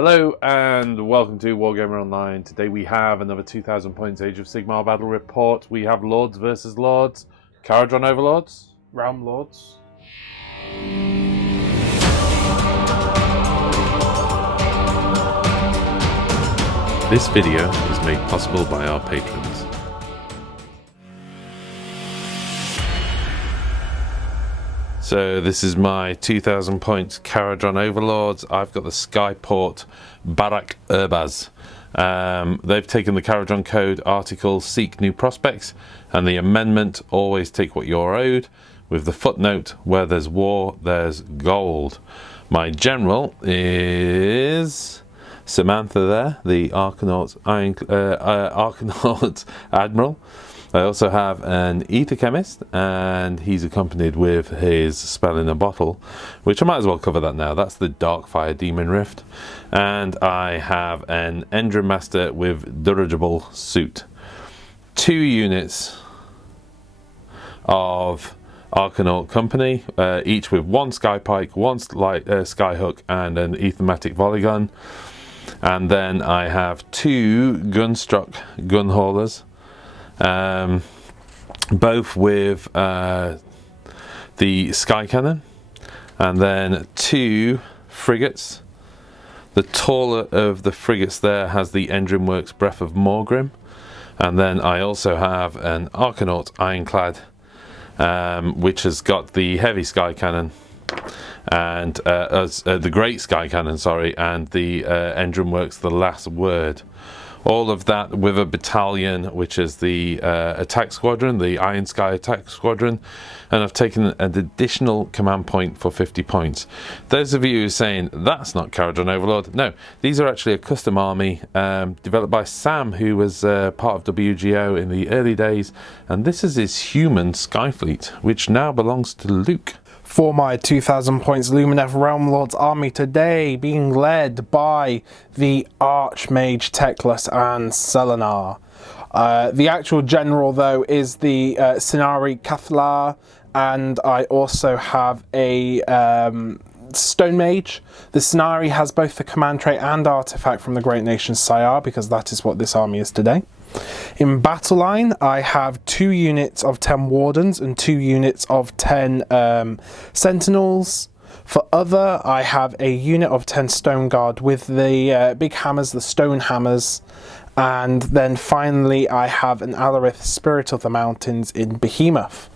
Hello and welcome to WargamerOnline. Today we have another 2000 points Age of Sigmar battle report. We have Lords versus Lords, Kharadron Overlords, Realm Lords. This video is made possible by our patrons. So this is my 2000 points Kharadron Overlords. I've got the Skyport Barak Urbaz. They've taken the Kharadron Code article Seek New Prospects and the amendment Always Take What You're Owed, with the footnote where there's war there's gold. My general is Samantha there, the Archanaut Admiral. I also have an Ether Chemist, and he's accompanied with his spell in a bottle, which I might as well cover that now. That's the Darkfire Demon Rift. And I have an Endrin Master with dirigible suit. 2 units of Archanaut Company, each with 1 Skypike, 1 Skyhook, and an Ethermatic Volley Gun. And then I have 2 Gunstruck Gun Haulers. Both with the Sky Cannon, and then 2 frigates. The taller of the frigates there has the Endrin Works Breath of Morgrim, and then I also have an Archanaut Ironclad, which has got the heavy Sky Cannon and the Great Sky Cannon, sorry, and the Endrin Works The Last Word. All of that with a battalion, which is the attack squadron, the Iron Sky attack squadron, and I've taken an additional command point for 50 points. Those of you who are saying that's not Kharadron Overlord, no, these are actually a custom army developed by Sam, who was part of WGO in the early days, and this is his human Skyfleet, which now belongs to Luke. For my 2000 points Lumineth Realm Lords army today, being led by the Archmage Teclis and Selenar. The actual general, though, is the Sinari Cathlar, and I also have a Stone Mage. The Sinari has both the command trait and artifact from the Great Nation Sayar, because that is what this army is today. In battle line, I have 2 units of 10 Wardens and 2 units of 10 Sentinels. For other, I have a unit of 10 Stone Guard with the big hammers, the Stone Hammers. And then finally, I have an Alarith Spirit of the Mountains in Behemoth.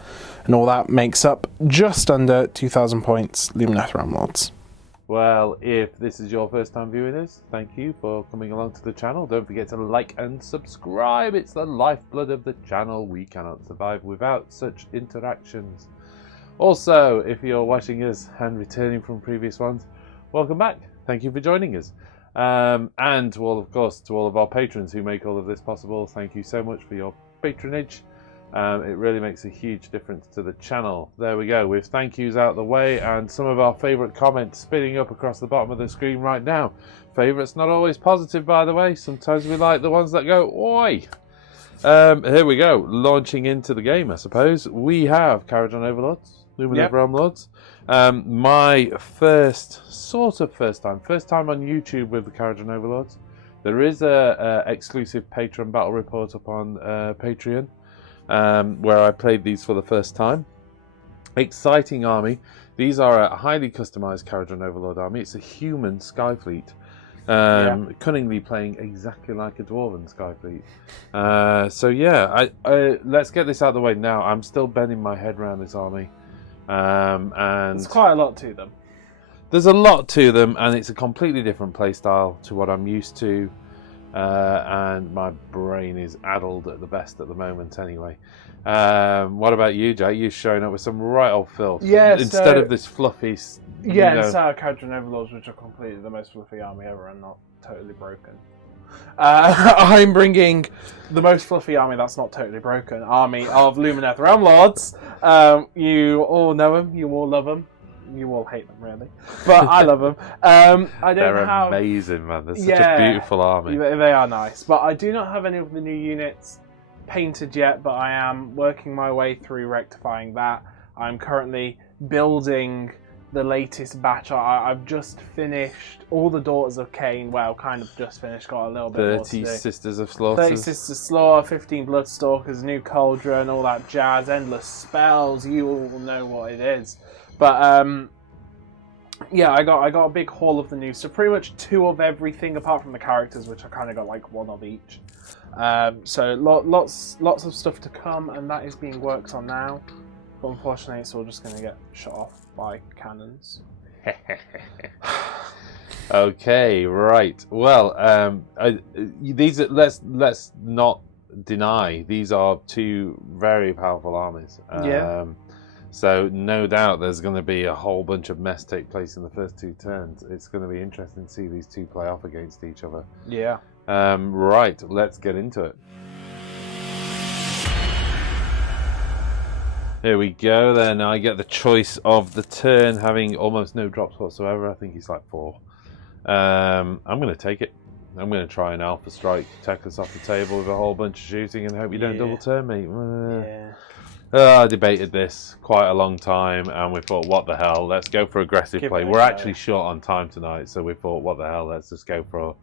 And all that makes up just under 2000 points Lumineth Realm Lords. Well, if this is your first time viewing this, thank you for coming along to the channel. Don't forget to like and subscribe. It's the lifeblood of the channel. We cannot survive without such interactions. Also, if you're watching us and returning from previous ones, welcome back. Thank you for joining us. And to all, of course, to all of our patrons who make all of this possible, thank you so much for your patronage. It really makes a huge difference to the channel. There we go, with thank yous out the way and some of our favourite comments spinning up across the bottom of the screen right now. Favourites not always positive, by the way. Sometimes we like the ones that go, oi! Here we go, launching into the game, I suppose. We have Kharadron Overlords, Lumineth Realm Lords. My first time on YouTube with the Kharadron Overlords. There is a exclusive patron battle report up on Patreon. Where I played these for the first time. Exciting army. These are a highly customized Kharadron Overlord army. It's a human Skyfleet, cunningly playing exactly like a Dwarven Skyfleet. So yeah, let's get this out of the way now. I'm still bending my head around this army, and there's quite a lot to them. There's a lot to them, and it's a completely different playstyle to what I'm used to. And my brain is addled at the best at the moment anyway. What about you, Jay? You're showing up with some right old filth. Yeah, instead of this fluffy... Yeah, it's our Kharadron Overlords, which are completely the most fluffy army ever and not totally broken. I'm bringing the most fluffy army that's not totally broken. Army of Lumineth Realm Lords. You all know them, you all love them. You all hate them, really, but I love them. They're amazing, man. They're such a beautiful army. They are nice, but I do not have any of the new units painted yet, but I am working my way through rectifying that. I'm currently building the latest batch. I've just finished all the Daughters of Cain. Well, kind of just finished. Got a little bit more to do. 30 Sisters of Slaughter. 30 Sisters of Slaughter, 15 Bloodstalkers, new Cauldron, all that jazz, endless spells. You all know what it is. But yeah, I got a big haul of the news. So pretty much 2 of everything apart from the characters, which I kind of got like 1 of each. So lots of stuff to come, and that is being worked on now. But unfortunately, it's all just going to get shot off by cannons. Okay, right. Well, these are, let's not deny these are 2 very powerful armies. Yeah. So no doubt there's going to be a whole bunch of mess take place in the first 2 turns. It's going to be interesting to see these 2 play off against each other. Yeah. Right, let's get into it. Here we go then. I get the choice of the turn, having almost no drops whatsoever. I think he's like 4. I'm going to take it. I'm going to try an Alpha Strike, take us off the table with a whole bunch of shooting and hope you don't double turn me. I debated this quite a long time and we thought, what the hell, let's go for aggressive play. We're actually short on time tonight, so we thought, what the hell, let's just go for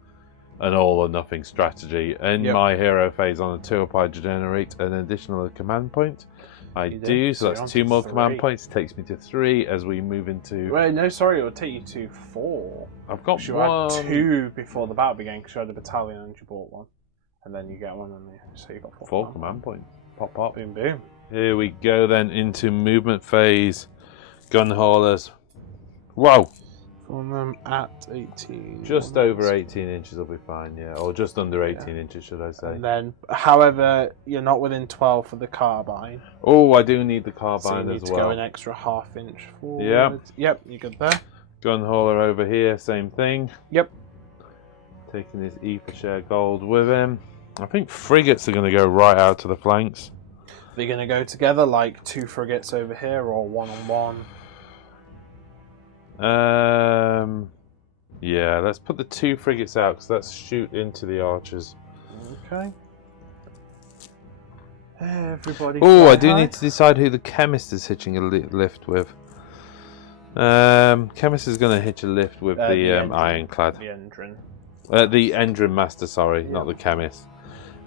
an all or nothing strategy. In my hero phase on a 2-up, I generate an additional command point. I do, so that's 2 more command points. Takes me to 3 as we move into... Wait, no, sorry, it would take you to 4. I've got you 1. had 2 before the battle began because you had a battalion and you bought 1. And then you get 1 and so you got 4 command points. Pop, pop. Boom, boom. Here we go then into movement phase. Gun haulers. Whoa! On them at 18. Just over 18 inches will be fine, yeah. Or just under 18 inches, should I say. And then, however, you're not within 12 for the carbine. Oh, I do need the carbine so you need as to well. go an extra ½ inch forward. Yep. Yep, you're good there. Gun hauler over here, same thing. Yep. Taking his E for share gold with him. I think frigates are going to go right out to the flanks. They're going to go together like 2 frigates over here or 1-on-1. Yeah, let's put the 2 frigates out because let's shoot into the archers. Okay. Everybody. Oh, I do need to decide who the chemist is hitching a lift with. Chemist is going to hitch a lift with the ironclad. The Endrin. The Endrin Master, sorry, not the chemist.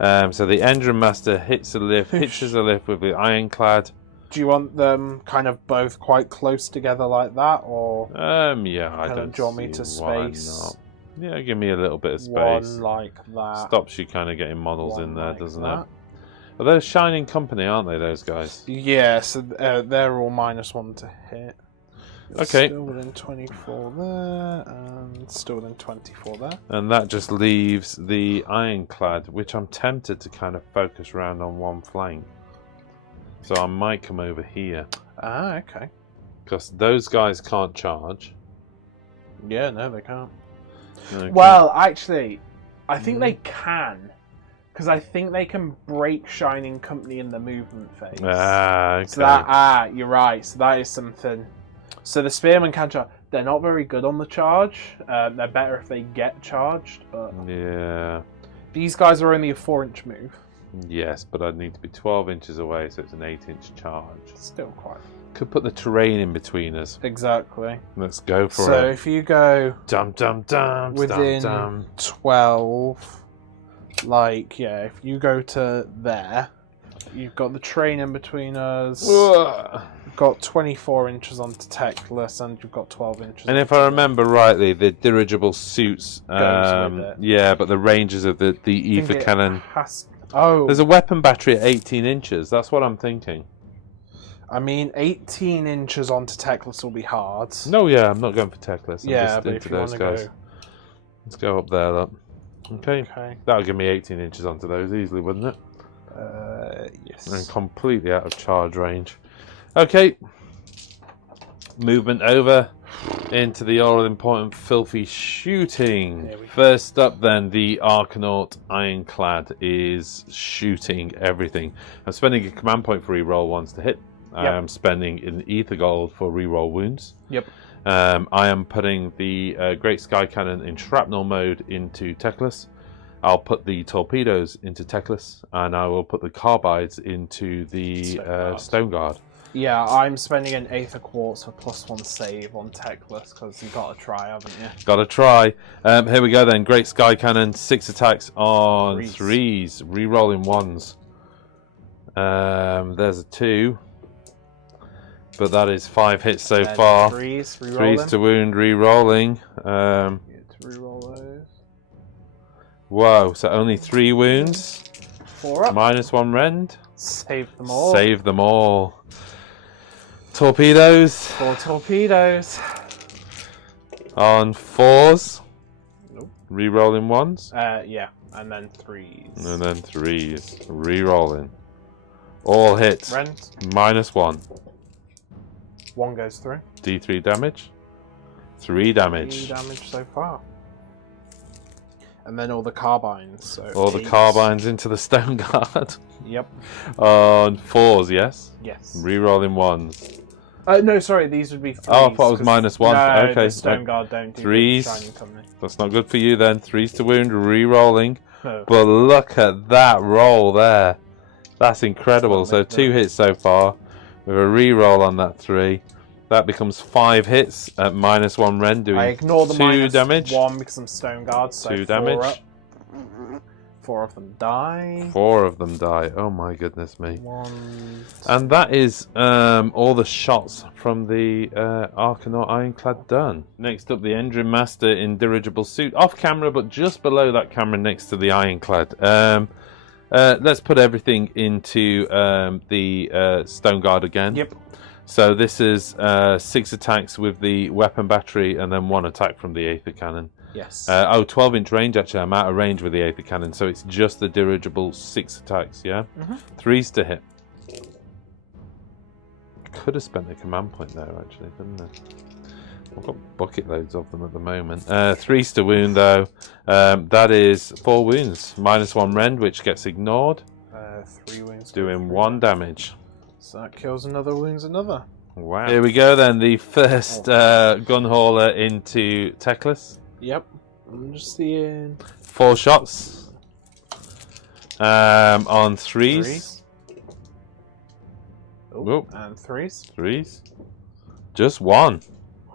So the Endrin Master hitches a lift with the ironclad. Do you want them kind of both quite close together like that, or? Yeah, I don't. Do you want me to space? Not. Yeah, give me a little bit of space. 1 like that. Stops you kind of getting models in there, like doesn't that. it? Well, they're a shining company, aren't they? Those guys. Yeah, so they're all -1 to hit. Okay. Still within 24 there, and still within 24 there. And that just leaves the ironclad, which I'm tempted to kind of focus around on one flank. So I might come over here. Ah, okay. Because those guys can't charge. Yeah, no, they can't. Okay. Well, actually, I think they can. Because I think they can break Shining Company in the movement phase. Ah, okay. So you're right. So that is something. So the Spearmen can charge. They're not very good on the charge. They're better if they get charged. But yeah. These guys are only a 4-inch move. Yes, but I'd need to be 12 inches away, so it's an 8-inch charge. Still quite. Could put the terrain in between us. Exactly. Let's go for it. So if you go within 12, like, yeah, if you go to there, you've got the train in between us. You've got 24 inches onto Techless, and you've got 12 inches. And if I remember rightly, the dirigible suits. Yeah, but the ranges of the ether cannon. There's a weapon battery at 18 inches. That's what I'm thinking. I mean, 18 inches onto Techless will be hard. No, yeah, I'm not going for Techless. Yeah, but if you want to go... Let's go up there, look. Okay. That'll give me 18 inches onto those easily, wouldn't it? Yes. And completely out of charge range. Okay. Movement over into the all-important filthy shooting. First up then, the Arcanaut Ironclad is shooting everything. I'm spending a command point for reroll ones to hit. I'm spending an ether gold for reroll wounds. Yep. I am putting the Great Sky Cannon in shrapnel mode into Techless. I'll put the torpedoes into Techless, and I will put the carbides into the Stone Guard. Yeah, I'm spending an Aether Quartz for +1 save on Techless because you've got to try, haven't you? Got to try. Here we go then. Great Sky Cannon, 6 attacks on threes. Rerolling ones. There's a 2. But that is 5 hits so far. Threes to wound, rerolling. To reroll those. Whoa, so only 3 wounds. 4 up. -1 rend. Save them all. Save them all. Torpedoes. 4 torpedoes. On 4s. Nope. Rerolling ones. Yeah, and then 3s. And then 3s. Rerolling. All hits. Rend. -1. 1 goes through. D3 damage. 3 damage. 3 damage so far. And then all the carbines. So all the carbines into the Stone Guard. Yep. On 4s, yes? Yes. Rerolling ones. No, sorry, these would be 3s. Oh, I thought it was -1. No, okay. the Stone Guard don't do 3s. Shining Company. That's not good for you then. 3s to wound, rerolling. No. But look at that roll there. That's incredible. So 2 hits so far. With a reroll on that 3. That becomes 5 hits at -1 rend, doing I ignore the 2 damage. -1 because I'm Stone Guard, so 2 4 damage. up. 4 of them die. 4 of them die. Oh my goodness me. 1. And that is all the shots from the Arcanaut Ironclad done. Next up, the Endrin Master in dirigible suit. Off camera, but just below that camera next to the Ironclad. Let's put everything into the Stone Guard again. Yep. So this is 6 attacks with the weapon battery and then 1 attack from the Aether Cannon. Yes. 12-inch range actually. I'm out of range with the Aether Cannon, so it's just the dirigible 6 attacks, yeah? 3s to hit. Could have spent a command point there actually, couldn't I? I've got bucket loads of them at the moment. 3s to wound though. That is 4 wounds. -1 rend, which gets ignored. 3 wounds. Doing 1 damage. So that kills another, wounds another. Wow. Here we go then. The first gun hauler into Techless. Yep. I'm just seeing 4 shots. On 3s. Oh, and 3s. 3s. Just 1.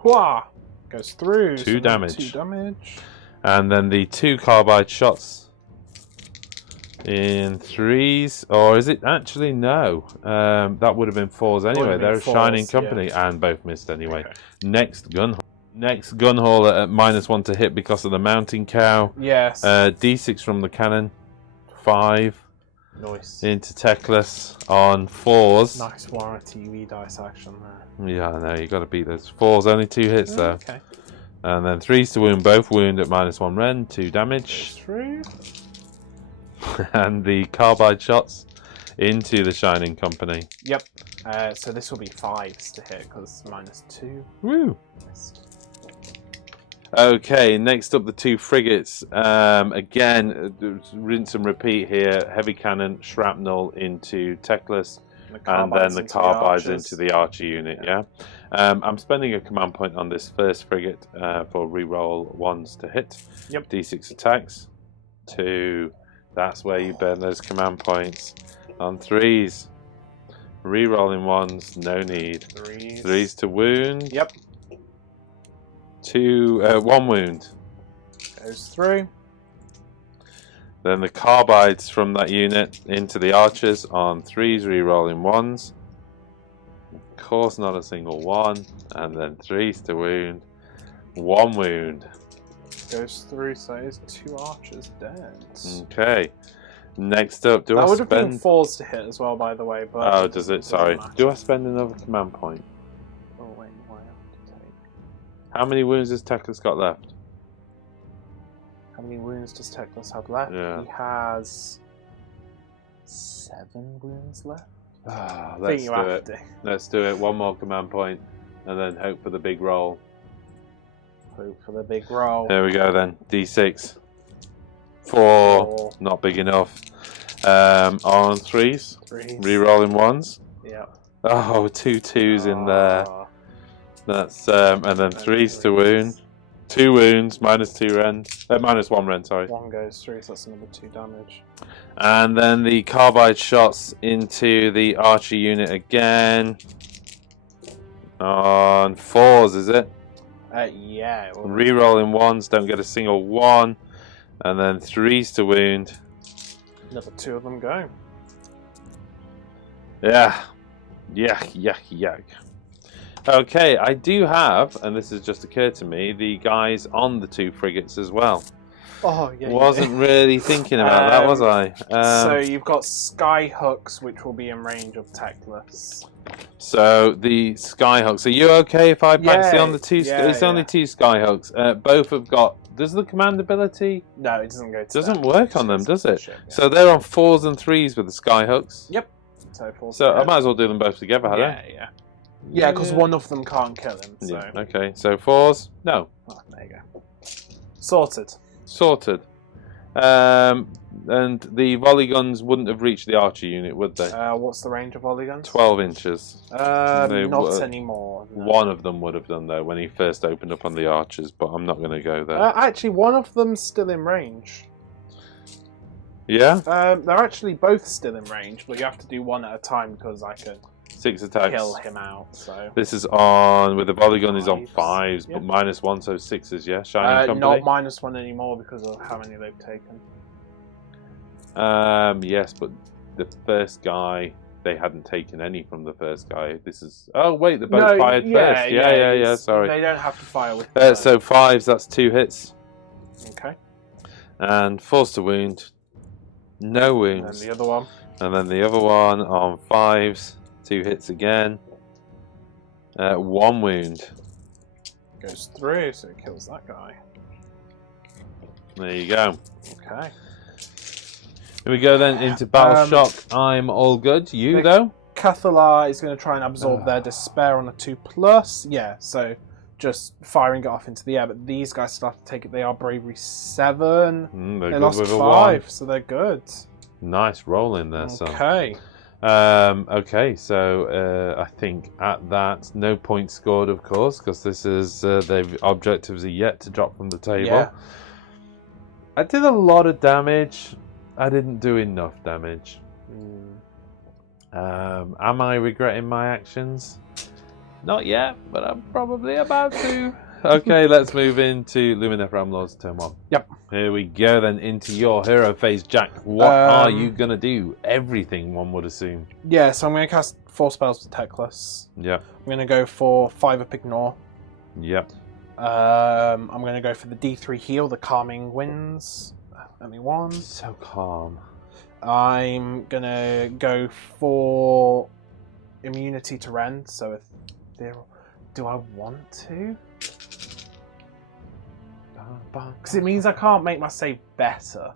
Wah! Goes through. 2 damage. 2 damage. And then the 2 carbide shots in 3s. Or is it actually no? That would have been 4s anyway. They're a Shining Company and both missed anyway. Okay. Next gun hauler at -1 to hit because of the mounting cow. Yes. D6 from the cannon. 5. Nice. Into Techless on 4s. Nice Warhammer TV dice action there. Yeah, I know, you got to beat those 4s. Only 2 hits though. Okay. And then 3s to wound, both wound at -1 rend, 2 damage. True. And the carbide shots into the Shining Company. Yep. So this will be 5s to hit because -2. Woo! Okay, next up the 2 frigates. Again, rinse and repeat here. Heavy cannon, shrapnel into Techless, and then the carbides into the archer unit. Yeah. I'm spending a command point on this first frigate for reroll 1s to hit. Yep. D6 attacks. 2. That's where you burn those command points. On 3s, rerolling 1s. No need. 3s to wound. Yep. 1 wound. Goes through. Then the carbides from that unit into the archers on 3s, rerolling 1s. Of course, not a single 1. And then 3s to wound. 1 wound. Goes through, so it's 2 archers dead. Okay. Next up, do I would have spend... been 4s to hit as well, by the way. But oh, does it? Sorry. Do I spend another command point? Oh, wait, why have to take... How many wounds has Techless got left? How many wounds does Techless have left? Yeah. He has 7 wounds left. Let's do it. Let's do it. 1 more command point, and then hope for the big roll. Hope for the big roll. There we go then. D6. 4. Not big enough. On 3s. Rerolling 1s. Yeah. Oh, 2 2s in there. That's and then 3s to wound. 2 wounds, -2 rend. -1 rend, sorry. 1 goes through, so that's another 2 damage. And then the carbide shots into the archer unit again. On 4s, is it? Yeah. Rerolling 1s, don't get a single 1. And then 3s to wound. Another 2 of them go. Yeah. Yuck. Okay, I do have, and this has just occurred to me, the guys on the 2 frigates as well. Oh, yeah. Wasn't really thinking about that, was I? So you've got Skyhooks, which will be in range of Techless. So the Skyhooks. Are you okay if I practice on the 2? It's only 2 Skyhooks. Both have got. Does the command ability? No, it doesn't go to Doesn't work on them, does it? Ship, yeah. So they're on 4s and 3s with the Skyhooks. Yep. So I might as well do them both together, Yeah, because one of them can't kill him. So. Yeah. Okay, so 4s? No. Oh, there you go. Sorted. And the volley guns wouldn't have reached the archer unit, would they? What's the range of volley guns? 12 inches. Not anymore. No. One of them would have done, though, when he first opened up on the archers, but I'm not going to go there. Actually, one of them's still in range. Yeah? They're actually both still in range, but you have to do one at a time because I can 6 attacks. kill him out. So this is on, with the volley gun is on 5s, yep. but -1, so 6s, yeah? Shining Company? Not -1 anymore because of how many they've taken. Yes, but the first guy, they hadn't taken any from the first guy. This is... Oh, wait, the boat fired first. Yeah, sorry. They don't have to fire with... So 5s, that's 2 hits. Okay. And 4s to wound. No wounds. And then the other one. And then the other one on 5s. 2 hits again. 1 wound. Goes through, so it kills that guy. There you go. Okay. Here we go then into Battle Shock. I'm all good. You, though? Cathalar is going to try and absorb their despair on a 2+. Yeah, so just firing it off into the air. But these guys still have to take it. They are Bravery 7. They lost 5, so they're good. Nice roll in there, son. Okay. Okay, so I think at that, no points scored, of course, because this is the objectives are yet to drop from the table. Yeah. I did a lot of damage. I didn't do enough damage. Am I regretting my actions? Not yet, but I'm probably about to. Okay, let's move into Lumineth Overlords turn 1. Yep. Here we go then into your hero phase, Jack. What are you going to do? Everything, one would assume. Yeah, so I'm going to cast 4 spells with Techless. Yep. I'm going to go for 5 up Ignore. Yep. I'm going to go for the D3 Heal, the Calming Winds. Only 1. So calm. I'm going to go for Immunity to Rend. So if there... Do I want to? Because it means I can't make my save better.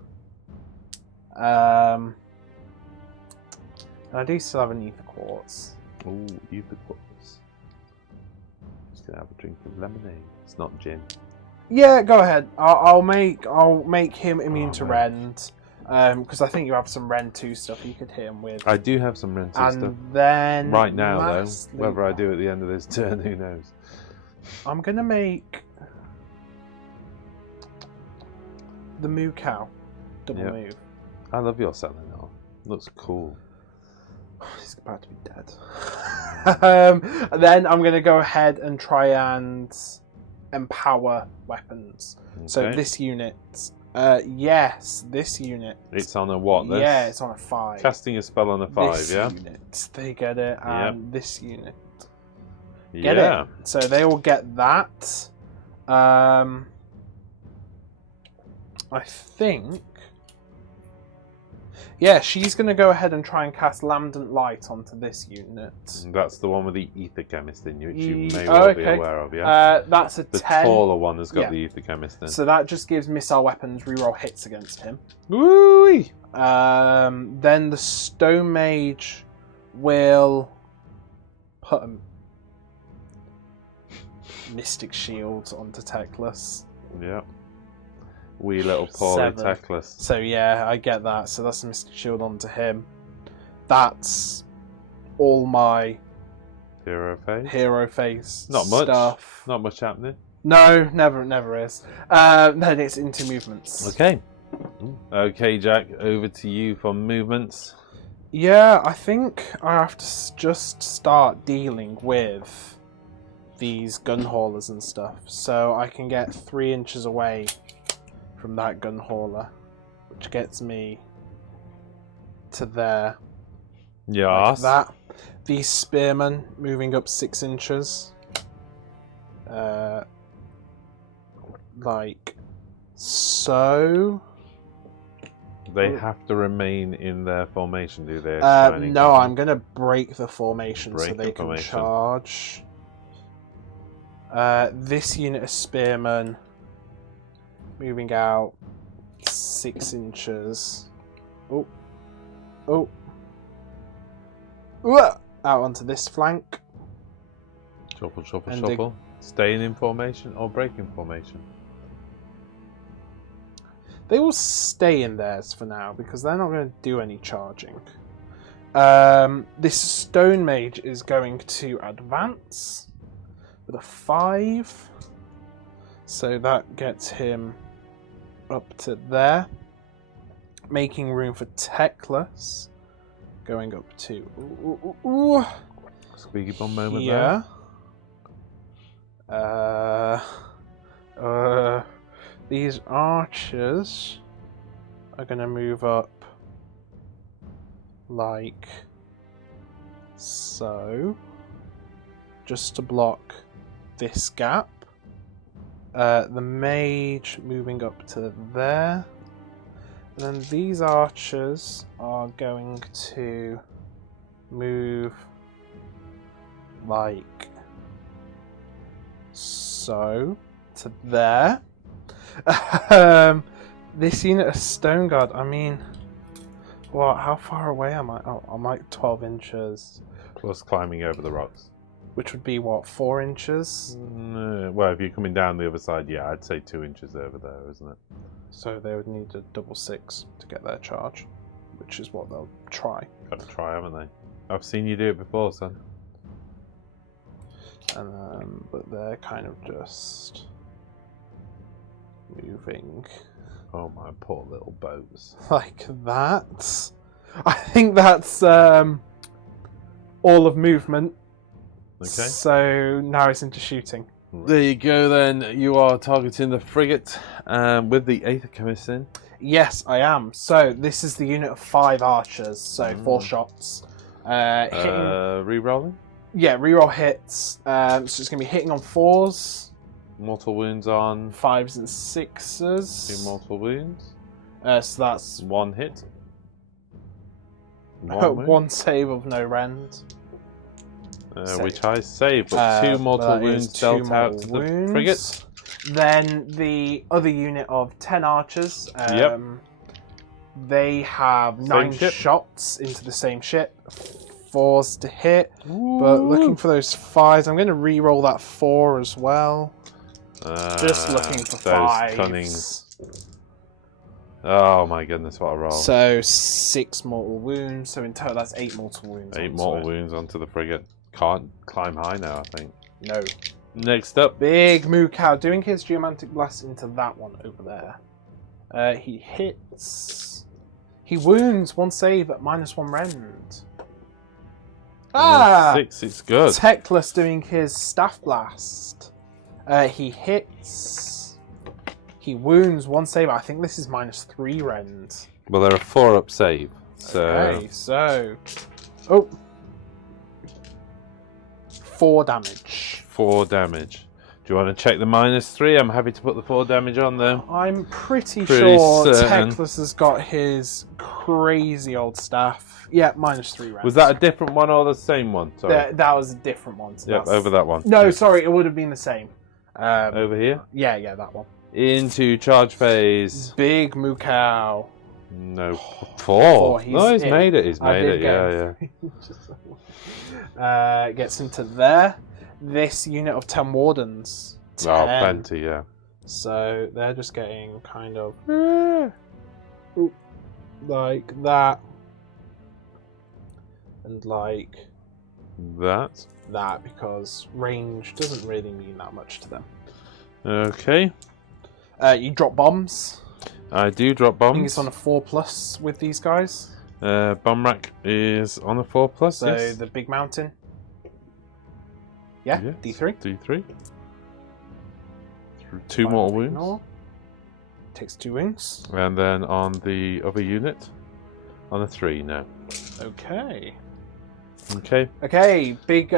And I do still have an Ether Quartz. Ooh, Ether Quartz. Just gonna have a drink of lemonade. It's not gin. Yeah, go ahead. I'll make him immune to Rend. Because I think you have some Rend 2 stuff you could hit him with. I do have some Rend 2 stuff. And then right now, though, whether I do at the end of this turn, who knows? I'm gonna make the Moo Cow double move. I love your Selenar. Looks cool. He's about to be dead. Then I'm gonna go ahead and try and empower weapons. Okay. So this unit. Yes, this unit. It's on a what? This? Yeah, it's on a 5. Casting a spell on a 5, this unit, they get it, and this unit. Get it. So they will get that. I think. Yeah, she's going to go ahead and try and cast Lambent Light onto this unit. That's the one with the Ether Chemist in, which you may well be aware of, that's a 10. The taller one has got the Ether Chemist in. So that just gives missile weapons reroll hits against him. Woo-wee! Then the Stone Mage will put a Mystic Shield onto Techless. Yeah. Wee little poorly Techless. So yeah, I get that. So that's a Mystic Shield onto him. That's all my hero phase. Not much stuff. Not much happening. No, never is. Then it's into movements. Okay. Okay, Jack, over to you for movements. Yeah, I think I have to just start dealing with these gun haulers and stuff. So I can get 3 inches away from that gun hauler, which gets me to there. Yes. Like that. These spearmen moving up 6 inches. Like so. They have to remain in their formation, do they? No, I'm going to break the formation so they can charge. This unit of spearmen moving out 6 inches. Oh. Oh. Ooh. Out onto this flank. Shuffle, shuffle, shuffle. Staying in formation or breaking formation? They will stay in theirs for now because they're not going to do any charging. This stone mage is going to advance with a 5. So that gets him up to there. Making room for Techless. Going up to... Squeaky bum moment here. there. These archers are going to move up like so, just to block this gap. The mage moving up to there. And then these archers are going to move like so to there. This unit of Stone Guard, I mean, what? How far away am I? Oh, I'm like 12 inches. Plus climbing over the rocks. Which would be, what, 4 inches? Well, if you're coming down the other side, yeah, I'd say 2 inches over there, isn't it? So they would need a double 6 to get their charge, which is what they'll try. Got to try, haven't they? I've seen you do it before, son. And but they're kind of just moving. Oh, my poor little boats. Like that. I think that's all of movement. Okay. So now it's into shooting. There you go then. You are targeting the frigate with the Aether Commission. Yes, I am. So this is the unit of 5 archers. So 4 shots. Re-rolling? Yeah, reroll hits. So it's going to be hitting on 4s. Mortal wounds on 5s and 6s. 2 mortal wounds. So that's 1 hit. 1 save of no rend. Which I save, but 2 mortal wounds dealt out to the frigate. Then the other unit of 10 archers. Yep. They have 9 shots into the same ship. 4s to hit. Ooh. But looking for those 5s. I'm going to re-roll that 4 as well. Just looking for 5s. Cunnings. Oh my goodness, what a roll. So 6 mortal wounds. So in total that's 8 mortal wounds. 8 mortal wounds onto the frigate. Can't climb high now, I think. No. Next up. Big Moo Cow doing his Geomantic Blast into that one over there. He hits. He wounds 1 save at -1 rend. Ah! 6, it's good. Techless doing his Staff Blast. He hits. He wounds 1 save. I think this is -3 rend. Well, they're a 4-up save. So. Okay, so. Oh. 4 damage. 4 damage. Do you want to check the -3? I'm happy to put the 4 damage on there. I'm pretty sure certain. Techless has got his crazy old staff. Yeah, -3 rounds. Was that a different one or the same one? Sorry. That was a different one. So yep, over that one. No, sorry, it would have been the same. Over here? Yeah, that one. Into charge phase. Big Moo Cow. No. 4. He's made it. He's made it. Yeah. Gets into there. This unit of 10 wardens. 10. Oh, plenty, yeah. So they're just getting kind of like that. And like that. Because range doesn't really mean that much to them. Okay. You drop bombs. I do drop bombs. I think it's on a 4+ with these guys. Bomb rack is on a 4+. So yes. the big mountain. Yeah, D3. D3. 2 mortal wounds. Ignore. Takes 2 wounds. And then on the other unit, on a 3 now. Okay. Okay. Okay, big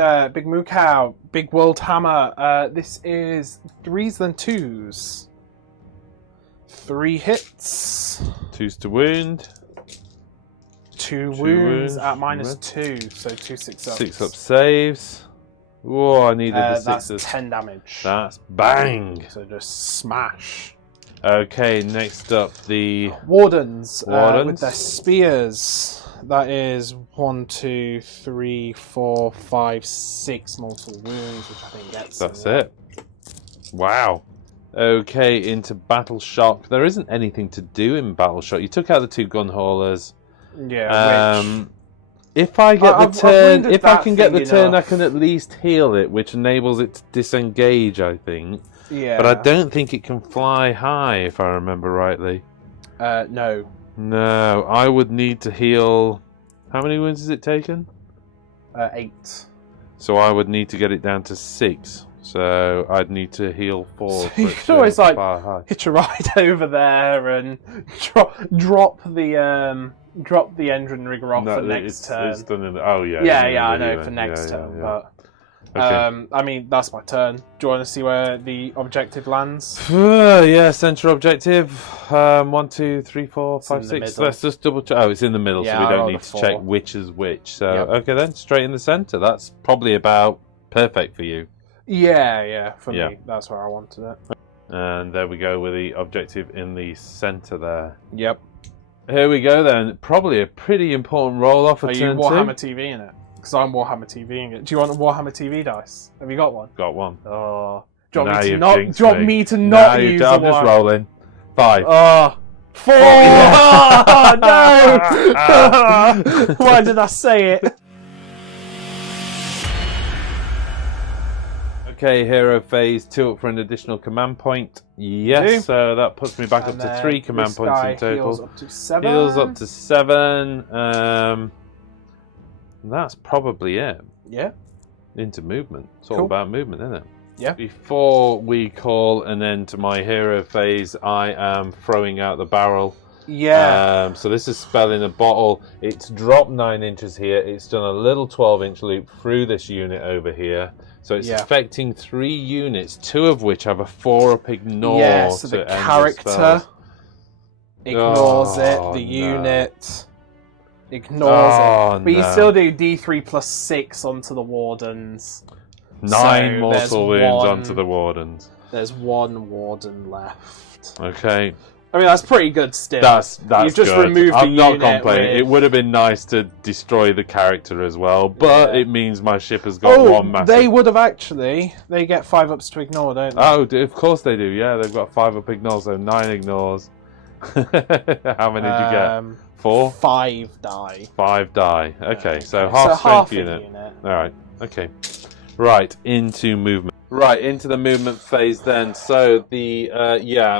moo cow, big world hammer. This is 3s then 2s. 3 hits. 2s to wound. 2 wounds at -2, so 2 6-ups. 6-up saves. Whoa, I needed the 6s. That's 10 damage. That's bang. So just smash. Okay, next up the Wardens. With their spears. That is 1, 2, 3, 4, 5, 6 mortal wounds, which I think gets. That's it. Wow. Okay, into Battle Shock. There isn't anything to do in Battle Shock. You took out the 2 gun haulers. Yeah. If I get the turn, if I can get the turn, enough. I can at least heal it, which enables it to disengage, I think. Yeah. But I don't think it can fly high, if I remember rightly. No. No, I would need to heal. How many wounds has it taken? 8. So I would need to get it down to 6. So I'd need to heal 4. So you could always like hitch a ride over there and drop the engine rigger off for next turn. It's done in, oh yeah. Yeah, I know for next turn, but. Okay. I mean, that's my turn. Do you want to see where the objective lands? Yeah, central objective. 1, 2, 3, 4, 5, 6. Let's just double check. Oh, it's in the middle, so we don't need to check which is which. So, okay then, straight in the center. That's probably about perfect for you. Yeah, for me, that's where I wanted it. And there we go with the objective in the center there. Yep. Here we go then. Probably a pretty important roll off for turn 2. Are you Warhammer TV in it? Because I'm Warhammer TVing it. Do you want a Warhammer TV dice? Have you got one? Got one. Oh. Do you want me to not use I'm just rolling. 5. Oh. 4! Oh, no! Why did I say it? Okay, hero phase, 2 up for an additional command point. Yes, so that puts me back up to 3 command points in total. Heals up to 7. Heals up to 7. That's probably it. Yeah. Into movement. It's all about movement, isn't it? Yeah. Before we call an end to my hero phase, I am throwing out the barrel. Yeah. So this is spell in a bottle. It's dropped 9 inches here. It's done a little 12-inch loop through this unit over here. So it's affecting 3 units, 2 of which have a 4-up ignore. Yeah, so the character ignores it, the unit ignores it. But you still do D3 plus 6 onto the Wardens. 9 mortal wounds onto the Wardens. There's 1 Warden left. Okay. I mean, that's pretty good still. That's You've just good. removed I'm the not unit complaining. It would have been nice to destroy the character as well, but it means my ship has got 1 massive... they would have actually. They get 5-ups to ignore, don't they? Oh, of course they do, yeah. They've got 5-up ignores, so 9 ignores. How many did you get? 4? 5 die. 5 die. Okay, so half strength unit. Alright, okay. Right, into movement. Right, into the movement phase then. So the,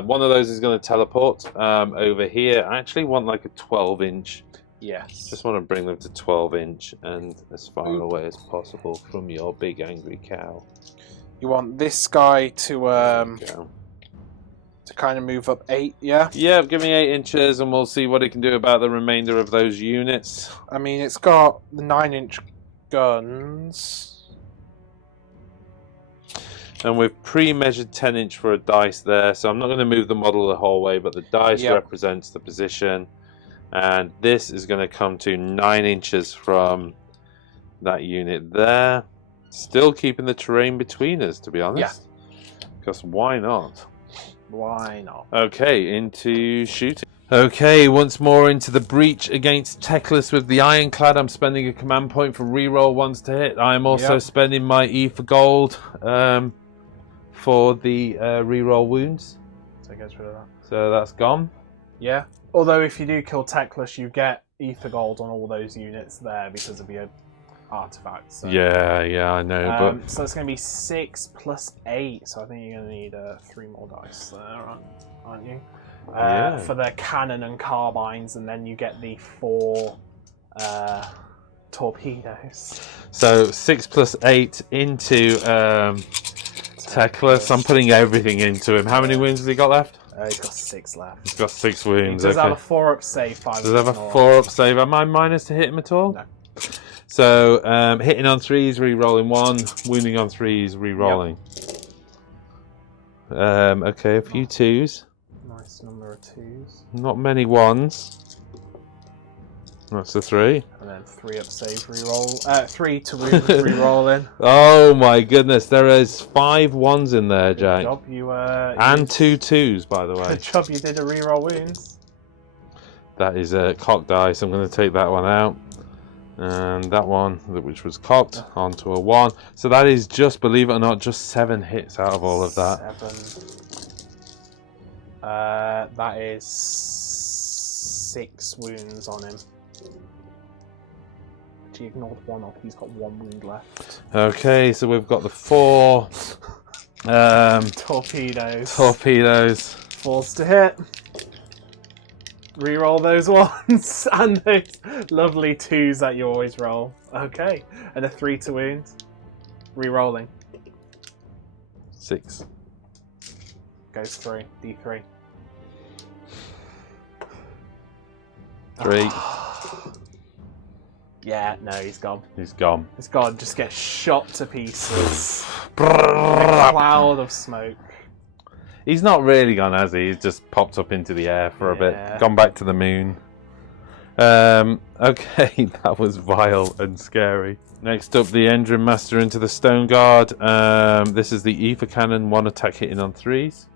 one of those is going to teleport over here. I actually want like a 12-inch. Yes. Just want to bring them to 12-inch and as far away as possible from your big angry cow. You want this guy to kind of move up 8, yeah? Yeah, give me 8 inches and we'll see what it can do about the remainder of those units. I mean, it's got the 9-inch guns. And we've pre-measured 10-inch for a dice there, so I'm not going to move the model the whole way, but the dice represents the position. And this is going to come to 9 inches from that unit there. Still keeping the terrain between us, to be honest. Yeah. Because why not? Why not? Okay, into shooting. Okay, once more into the breach against Teclis with the Ironclad. I'm spending a command point for reroll ones to hit. I'm also spending my E for gold for the reroll wounds. So it gets rid of that. So that's gone. Yeah. Although if you do kill Teclis, you get ether gold on all those units there because of your artifacts. So. Yeah, I know. But so it's going to be 6 plus 8. So I think you're going to need 3 more dice there, aren't you? For the cannon and carbines, and then you get the 4 Torpedoes. So 6 plus 8 into Teclis. I'm putting everything into him. How many wounds has he got left? He's got 6 left. He's got 6 wounds. He does have a 4-up save. Does he have a 4-up save? Am I minus to hit him at all? No. So hitting on 3s, re-rolling 1. Wounding on 3s, re-rolling. Yep. Okay, a few 2s. Nice number of 2s. Not many 1s. That's a 3. And then 3-up save re-roll. 3 to wound re-rolling. Oh my goodness, there is 5 1s in there, Jack. Good job, you and 2 2s, by the way. Good job, you did a re-roll wounds. That is a cocked dice. I'm going to take that one out. And that one, which was cocked, onto a 1. So that is just, believe it or not, just 7 hits out of all of that. 7. That is 6 wounds on him. He ignored 1 off. He's got 1 wound left. Okay, so we've got the 4 torpedoes. 4s to hit. Reroll those 1s and those lovely 2s that you always roll. Okay, and a 3 to wound. Rerolling. 6. Goes 3. D3. 3. Yeah, no, he's gone. He's gone. He's gone. Just gets shot to pieces. A cloud of smoke. He's not really gone, has he? He's just popped up into the air for a bit. Gone back to the moon. Okay, that was vile and scary. Next up, the Engine Master into the Stone Guard. This is the Ether Cannon. 1 attack hitting on 3s.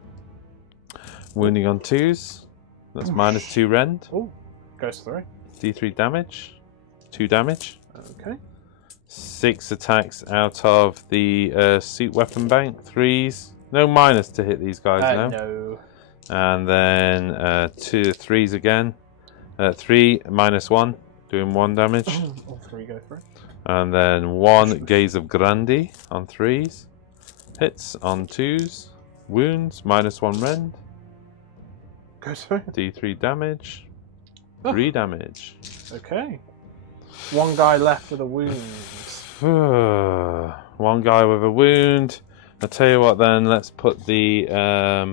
Wounding on 2s. That's minus 2 rend. Oh, goes 3. D3 damage. 2 damage. Okay. 6 attacks out of the suit weapon bank. 3s. No minus to hit these guys now. No. And then 2 3s again. 3 minus 1, doing 1 damage. All 3 go through. And then 1 Gaze of Grandi on 3s. Hits on 2s. Wounds, minus 1 rend. Goes through. D3 damage. 3 damage. Okay. 1 guy left with a wound. 1 guy with a wound. I'll tell you what then, let's put the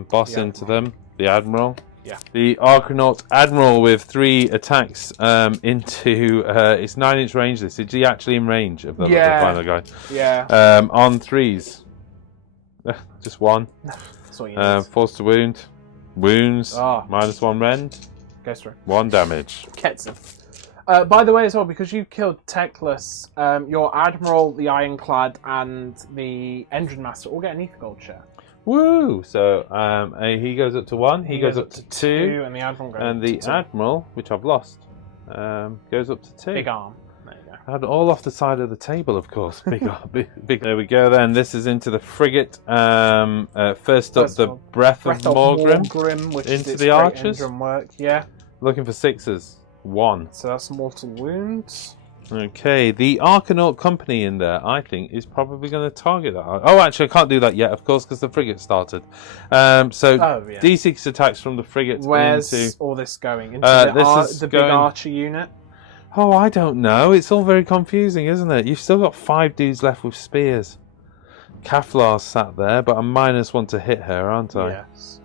boss into them. The Admiral. Yeah. The Archanaut Admiral with 3 attacks into... it's 9-inch range this. Is he actually in range of the final guy? Yeah. On 3s. Just 1. That's what you need. Forced to wound. Wounds. Minus 1 rend. Goes through. 1 damage. Gets him. By the way, as well, because you killed Teclis, your Admiral, the Ironclad, and the Engine Master all get an Ether Gold share. Woo! So he goes up to 1, he goes up to 2, and the Admiral goes and the Admiral, which I've lost, goes up to 2. Big arm. There you go. And all off the side of the table, of course. Big arm. Big. There we go then. This is into the frigate. First up, the Breath of Morgrim, which into is the archers. Work. Yeah. Looking for 6s. 1. So that's mortal wounds. Okay, the Archanaut Company in there, I think, is probably going to target that. Oh, actually, I can't do that yet, of course, because the frigate started. D6 attacks from the frigate. Where's all this going? Into the big archer unit? Oh, I don't know. It's all very confusing, isn't it? You've still got 5 dudes left with spears. Kaflar's sat there, but I'm minus 1 to hit her, aren't I? Yes.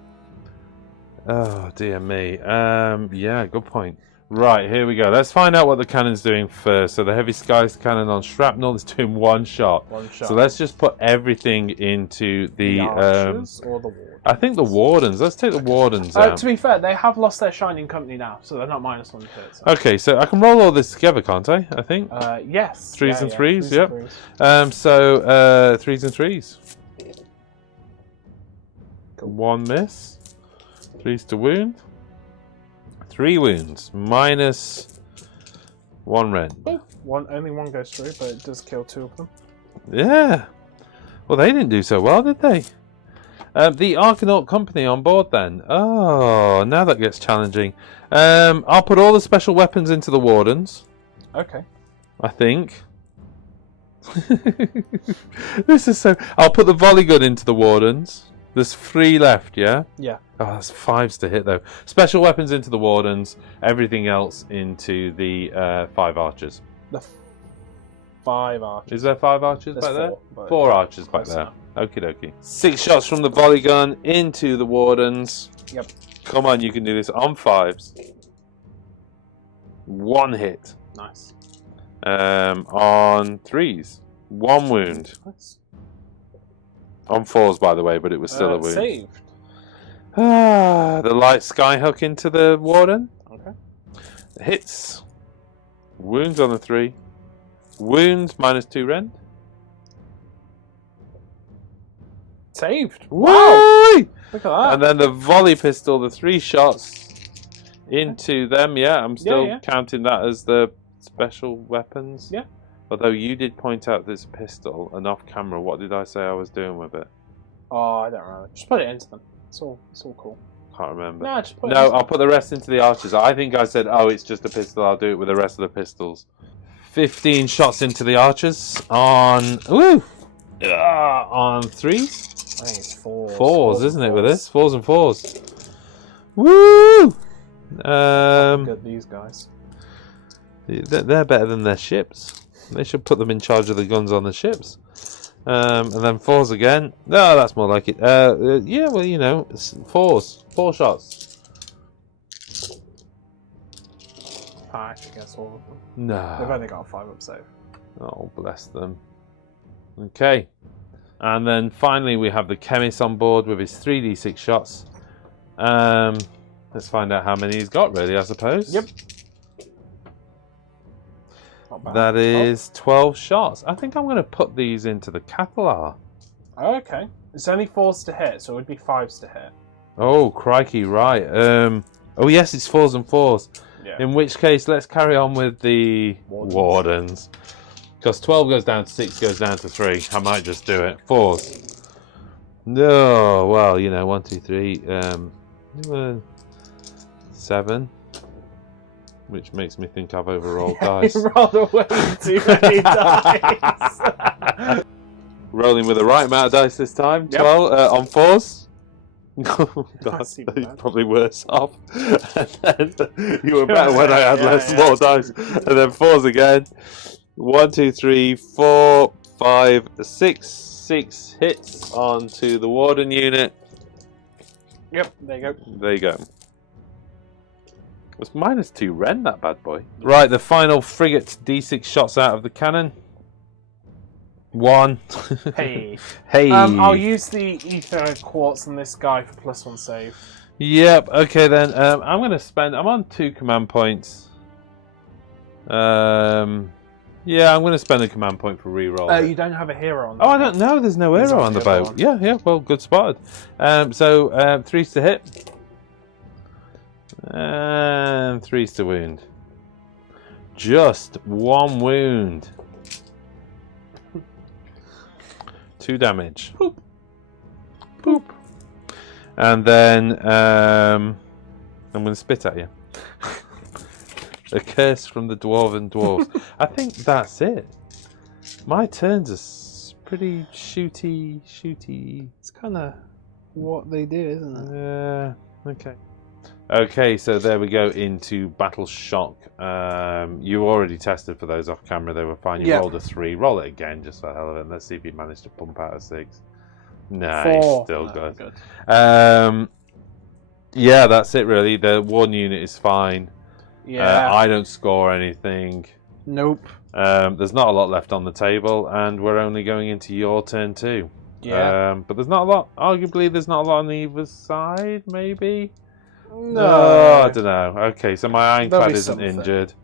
Oh, dear me. Yeah, good point. Right, here we go. Let's find out what the cannon's doing first. So the heavy skies cannon on shrapnel is doing 1 shot. 1 shot. So let's just put everything into the archers or the wardens? I think the wardens. Let's take the wardens out. To be fair, they have lost their shining company now, so they're not minus 1 to hit. So. Okay, so I can roll all this together, can't I? I think. Yes. 3s and 3s. 3s Yep. and 3s. So 3s and 3s. 1 miss. 3s to wound. 3 wounds, minus 1 rend. Only 1 goes through, but it does kill 2 of them. Yeah. Well, they didn't do so well, did they? The Archanaut Company on board then. Oh, now that gets challenging. I'll put all the special weapons into the Wardens. Okay. I think. This is so... I'll put the volley gun into the Wardens. There's 3 left, yeah? Yeah. Oh, that's 5s to hit, though. Special weapons into the Wardens. Everything else into the 5 archers. The 5 archers. Is there 5 archers There's back there? 4, 4 archers back there. Okie dokie. 6 shots from the volley gun into the wardens. Yep. Come on, you can do this on 5s. 1 hit. Nice. On 3s. 1 wound. Nice. On 4s, by the way, but it was still a wound. Saved. The light skyhook into the warden. Okay. Hits. Wounds on the 3. Wounds -2 rend. Saved. Wow! Look at that. And then the volley pistol, the 3 shots into them. Yeah, I'm still counting that as the special weapons. Yeah. Although you did point out this pistol, and off camera, what did I say I was doing with it? Oh, I don't remember. Just put it into them. It's all cool. Can't remember. No, just put it No, into I'll put the rest into the archers. I think I said, oh, it's just a pistol. I'll do it with the rest of the pistols. 15 shots into the archers on on 3s. I think it's 4s. 4s, isn't it? With this 4s and 4s. Woo! Good, these guys. They're better than their ships. They should put them in charge of the guns on the ships. And then 4s again. No, that's more like it. Yeah, well, you know, 4s. 4 shots. I actually guess all of them. No. They've only got a 5-up save. Oh, bless them. Okay. And then finally we have the chemist on board with his 3d6 shots. Let's find out how many he's got, really, I suppose. Yep. Not bad. That is 12 shots. I think I'm going to put these into the Catalar. Oh, okay. It's only 4s to hit, so it would be 5s to hit. Oh, crikey, right. Oh, yes, it's 4s and 4s. Yeah. In which case, let's carry on with the Wardens. Because 12 goes down to 6, goes down to 3. I might just do it. 4s. No, well, you know, 1, 2, 3, 7. Which makes me think I've overrolled dice. You rolled away too many dice. Rolling with the right amount of dice this time. Yep. 12 on 4s. Oh, God, That's he's probably worse off. And then you were better when I had more dice. And then 4s again. 1, 2, 3, 4, 5, 6. 6 hits onto the Warden unit. Yep, there you go. There you go. It's -2 rend, that bad boy. Right, the final frigate D6 shots out of the cannon. 1. Hey. Hey. I'll use the ether quartz on this guy for +1 save. Yep, okay then. I'm going to spend... I'm on 2 command points. Yeah, I'm going to spend a command point for reroll. You don't have a hero on the Oh, I don't know. There's no hero on the boat. Yeah, well, good spotted. So, 3s to hit. And 3s to wound. Just 1 wound. 2 damage. Poop. Poop. And then I'm going to spit at you. A curse from the dwarven dwarves. I think that's it. My turns are pretty shooty. It's kind of what they do, isn't it? Yeah. Okay. Okay, so there we go into Battle Shock. You already tested for those off camera. They were fine. You rolled a 3. Roll it again just for the hell of it. Let's see if you managed to pump out a 6. No, 4. It's still good. Yeah, that's it really. The 1 unit is fine. Yeah. I don't score anything. Nope. There's not a lot left on the table, and we're only going into your turn too. Yeah. But there's not a lot. Arguably, there's not a lot on either side. Maybe. No. Oh, I don't know. Okay, so my ironclad isn't something. injured.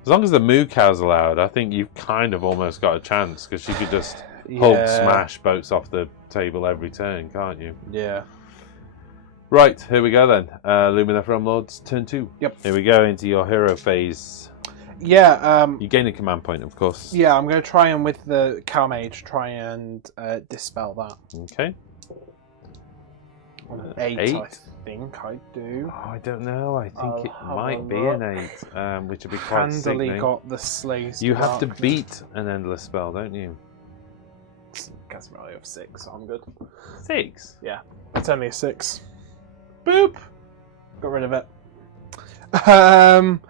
As long as the moo cow's allowed, I think you've kind of almost got a chance because you could just Hulk smash boats off the table every turn, can't you? Yeah. Right, here we go then. Lumineth Overlords, turn 2. Yep. Here we go into your hero phase. Yeah. You gain a command point, of course. Yeah, I'm going to try and with the Cow Mage try and dispel that. Okay. 8, 8? I think I do. Oh, I don't know. I think it I'll might have a be look. an 8, which would be quite Handily sickening. got the Slays. You have to beat an endless spell, don't you? Guess I'm only of 6, so I'm good. 6? Yeah, it's only a 6. Boop! Got rid of it. I'm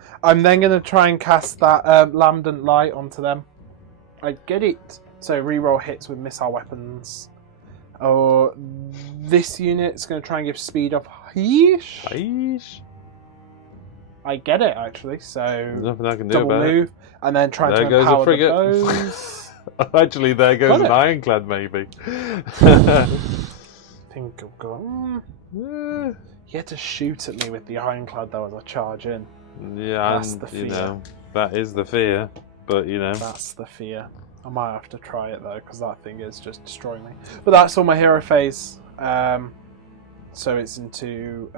then going to try and cast that Lambent Light onto them. I get it. So reroll hits with missile weapons. Oh, this unit's going to try and give speed of Yeesh. Yeesh. I get it, actually. So There's nothing I can do double about move, and then try There to goes a empower the frigate. bows. Actually, there goes Got an it. ironclad, maybe. Think of going. He had to shoot at me with the ironclad though as I charge in. Yeah, That's and the you fear. know, that is the fear. But you know, That's the fear. I might have to try it though, because that thing is just destroying me. But that's all my hero phase. So it's into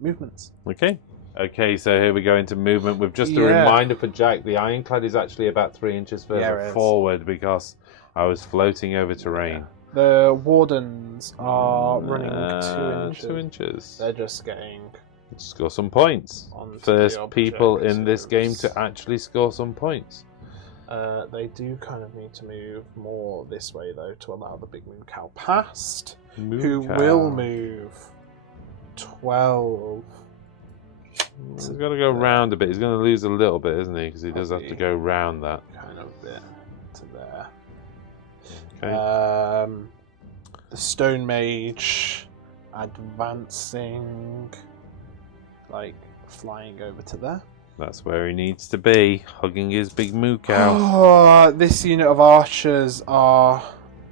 movements. okay. Okay, so here we go into movement with just a Yeah. reminder for Jack. The ironclad is actually about 3 inches Yeah, further it is. forward because I was floating over terrain. The wardens are running 2 inches. 2 inches. They're just getting Score some points. onto First the people in this game objectives. to actually score some points. They do kind of need to move more this way though to allow the big moon cow past, who will move 12. He's got to go round a bit. He's going to lose a little bit, isn't he? Because he does have to go round that. Kind of bit to there. Okay. The stone mage advancing, like flying over to there. That's where he needs to be, hugging his big moo cow. Oh, this unit of archers are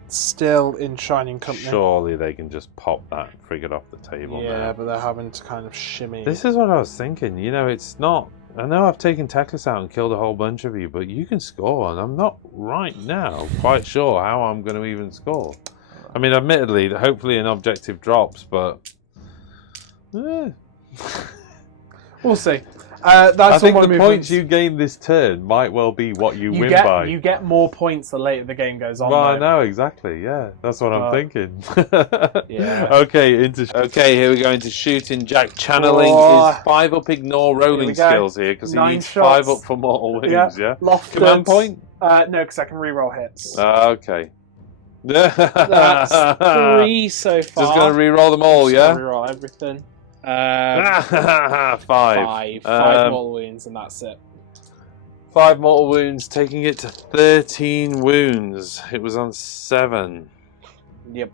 still in Shining Company. Surely they can just pop that frigate off the table Yeah, now. but they're having to kind of shimmy. This is what I was thinking. You know, it's not... I know I've taken Teclis out and killed a whole bunch of you, but you can score, and I'm not right now quite sure how I'm going to even score. I mean, admittedly, hopefully an objective drops, but... We'll see. That's I think all my the movements. points you gain this turn might well be what you win get, by. You get more points the later the game goes on. Well, I though. know, exactly, yeah. That's what I'm thinking. Yeah. Okay, here we go into shooting. Jack channeling Oh. his 5-up ignore rolling we go. skills here, because he 9 needs shots. 5-up for mortal wounds, yeah? Lofted. Command point? No, because I can reroll hits. Okay. That's 3 so far. Just going to re-roll them all, Just yeah? gonna reroll everything. 5. 5 more wounds, and that's it. 5 mortal wounds, taking it to 13 wounds. It was on 7. Yep.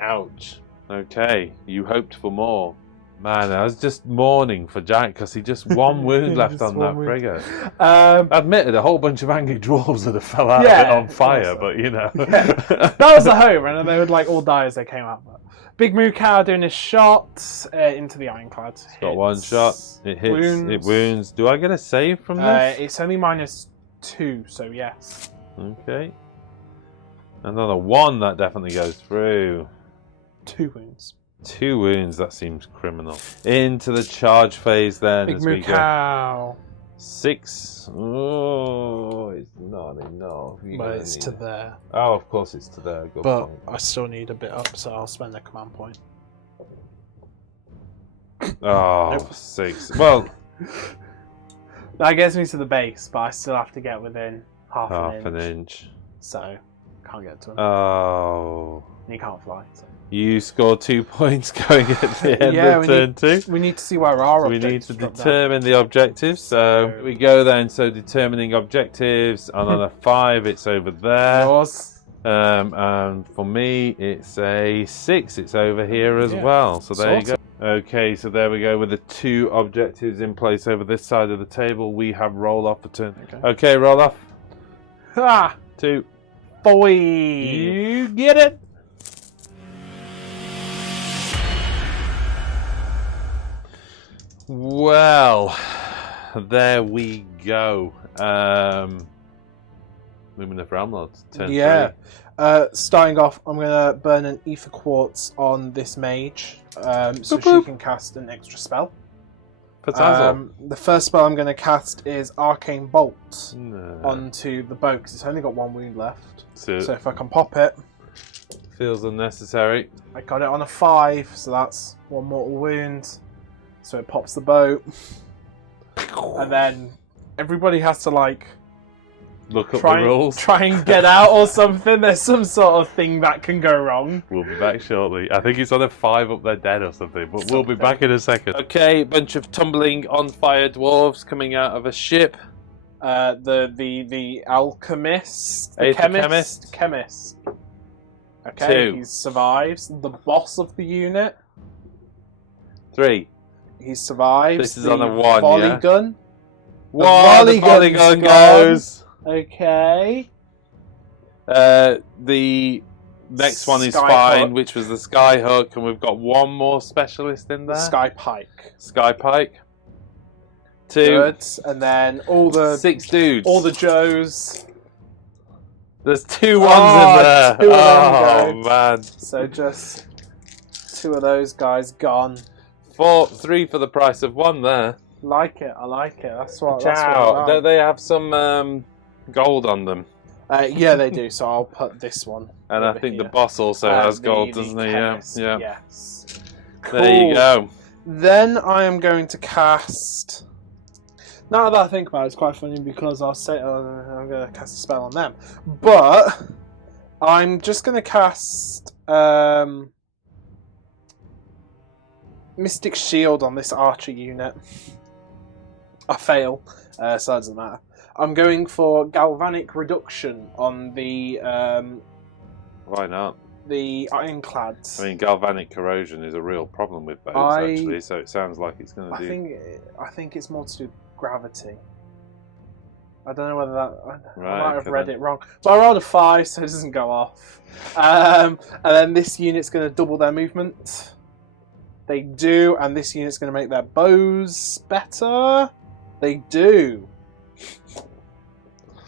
Ouch. Okay, you hoped for more. Man, I was just mourning for Jack because he just 1 wound left Just on one that wound. frigate. Um, Admitted, a whole bunch of angry dwarves would have fell out of Yeah, it on fire, also. but you know. that was the home, and they would like all die as they came out. But Big Moo Cow doing his shot into the ironclad. Got 1 shot. It hits. Wounds. It wounds. Do I get a save from this? It's only -2, so yes. Okay. Another 1 that definitely goes through. 2 wounds. 2 wounds, that seems criminal. Into the charge phase then Big as Moo we go. Cow. 6. Oh, it's not enough. You're But gonna it's need to it. there. Oh, of course it's to there. Good But point. I still need a bit up, so I'll spend a command point. Oh, Nope. 6. Well, That gets me to the base, but I still have to get within half an inch. So, can't get to him. Oh. And he can't fly. So. You score 2 points going at the end Yeah, of we turn 2. We need to see where our We need objectives to drop down. determine the objectives. So here we go then. So determining objectives. And on a 5, it's over there. Yours. And for me, it's a 6. It's over here as Yeah. well. So there you go. Sort Okay, so there we go with the 2 objectives in place over this side of the table. We have roll off for turn. Okay, roll off. Ah! 2. Boy! You get it. Well, there we go. Lumineth Overlords, turn 3. Starting off, I'm going to burn an ether quartz on this mage so Boop, she boop. can cast an extra spell. Patazzle. The first spell I'm going to cast is Arcane Bolt No. onto the bow because it's only got 1 wound left. So So if I can pop it, feels unnecessary. I got it on a 5, so that's 1 mortal wound. So it pops the bow, and then everybody has to like Look up the rules. try and get out or something. There's some sort of thing that can go wrong. We'll be back shortly. I think it's on a 5 up there dead or something, but we'll be back in a second. Okay, bunch of tumbling on fire dwarves coming out of a ship. The alchemist, the Is the chemist. Okay, 2. he survives. The boss of the unit, 3. he survives. This is the on a 1, volley yeah? gun. The volley gun goes. Okay. The next one is Sky fine, Hook. which was the Sky Hook, and we've got one more specialist in there. Sky Pike. Sky Pike. 2. Good. And then all the 6 dudes. all the Joes. There's 2 ones in there. 2 of them Oh man. So just 2 of those guys gone. 3 for the price of 1 there. Like it. I like it. That's what. Ciao. Don't they have some gold on them? Yeah, they do. So I'll put this one. And I think the boss also has gold, doesn't he? chemist, Yeah. Yes. Cool. There you go. Then I am going to cast. Now that I think about it, it's quite funny because I'll say I'm going to cast a spell on them, but I'm just going to cast Mystic Shield on this Archer unit. I fail, so that doesn't matter. I'm going for Galvanic Reduction on the Why not? Ironclads. I mean, galvanic corrosion is a real problem with bows, actually. So it sounds like it's going to do. I think it's more to do with gravity. I don't know whether that. I Right, might have okay read then. it wrong. But I rolled a 5, so it doesn't go off. And then this unit's going to double their movement. They do, and this unit's going to make their bows better. They do.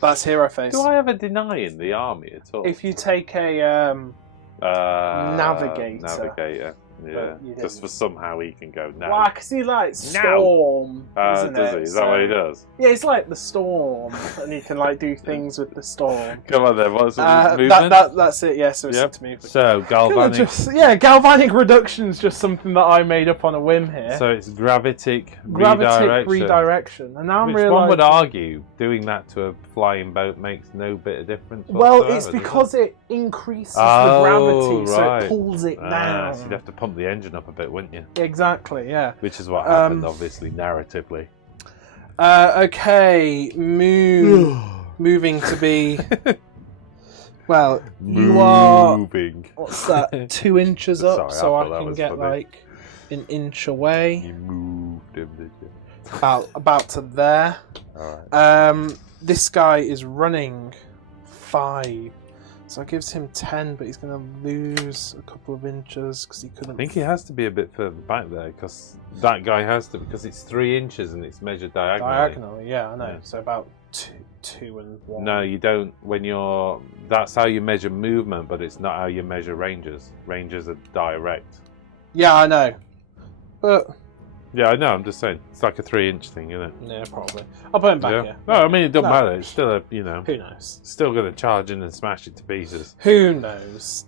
That's Hero Face. Do I ever deny in the army at all? If you take a Navigator. Navigator. Yeah. you Just for somehow he can go now. Well, I can see like Storm. Isn't Does it? he? Is that what he So- does? Yeah, it's like the Storm, and you can like do things with the Storm. Come on then. What's the movement? That's it. Yeah, so it's Yep. to move. So galvanic. Galvanic Reduction is just something that I made up on a whim here. So it's gravitic Gravitic redirection. redirection, and now I'm Which realizing. one would argue doing that to a flying boat makes no bit of difference? Well, whatsoever, it's does it? because it increases Oh, the gravity, so right. it pulls it down. So you'd have to pump the engine up a bit, wouldn't you? Exactly. Yeah. Which is what happened, obviously, narratively. Okay. Moving to be. Well, you are. Moving. What's that? 2 inches up, Sorry, so I I thought that can was get funny. like an inch away. You moved him, did you? About to there. Alright. This guy is running 5, so it gives him 10, but he's going to lose a couple of inches because he couldn't. I think he has to be a bit further back there because that guy has to, because it's 3 inches and it's measured diagonally. Diagonally, yeah, I know. Yeah. So about two and 1. No, you don't. That's how you measure movement, but it's not how you measure ranges. Ranges are direct. Yeah, I know. But Yeah, I know. I'm just saying it's like a 3-inch thing, isn't it? yeah, probably. I'll put him back Yeah. here. No, I mean it doesn't No. matter. It's still Who knows? still going to charge in and smash it to pieces. Who knows?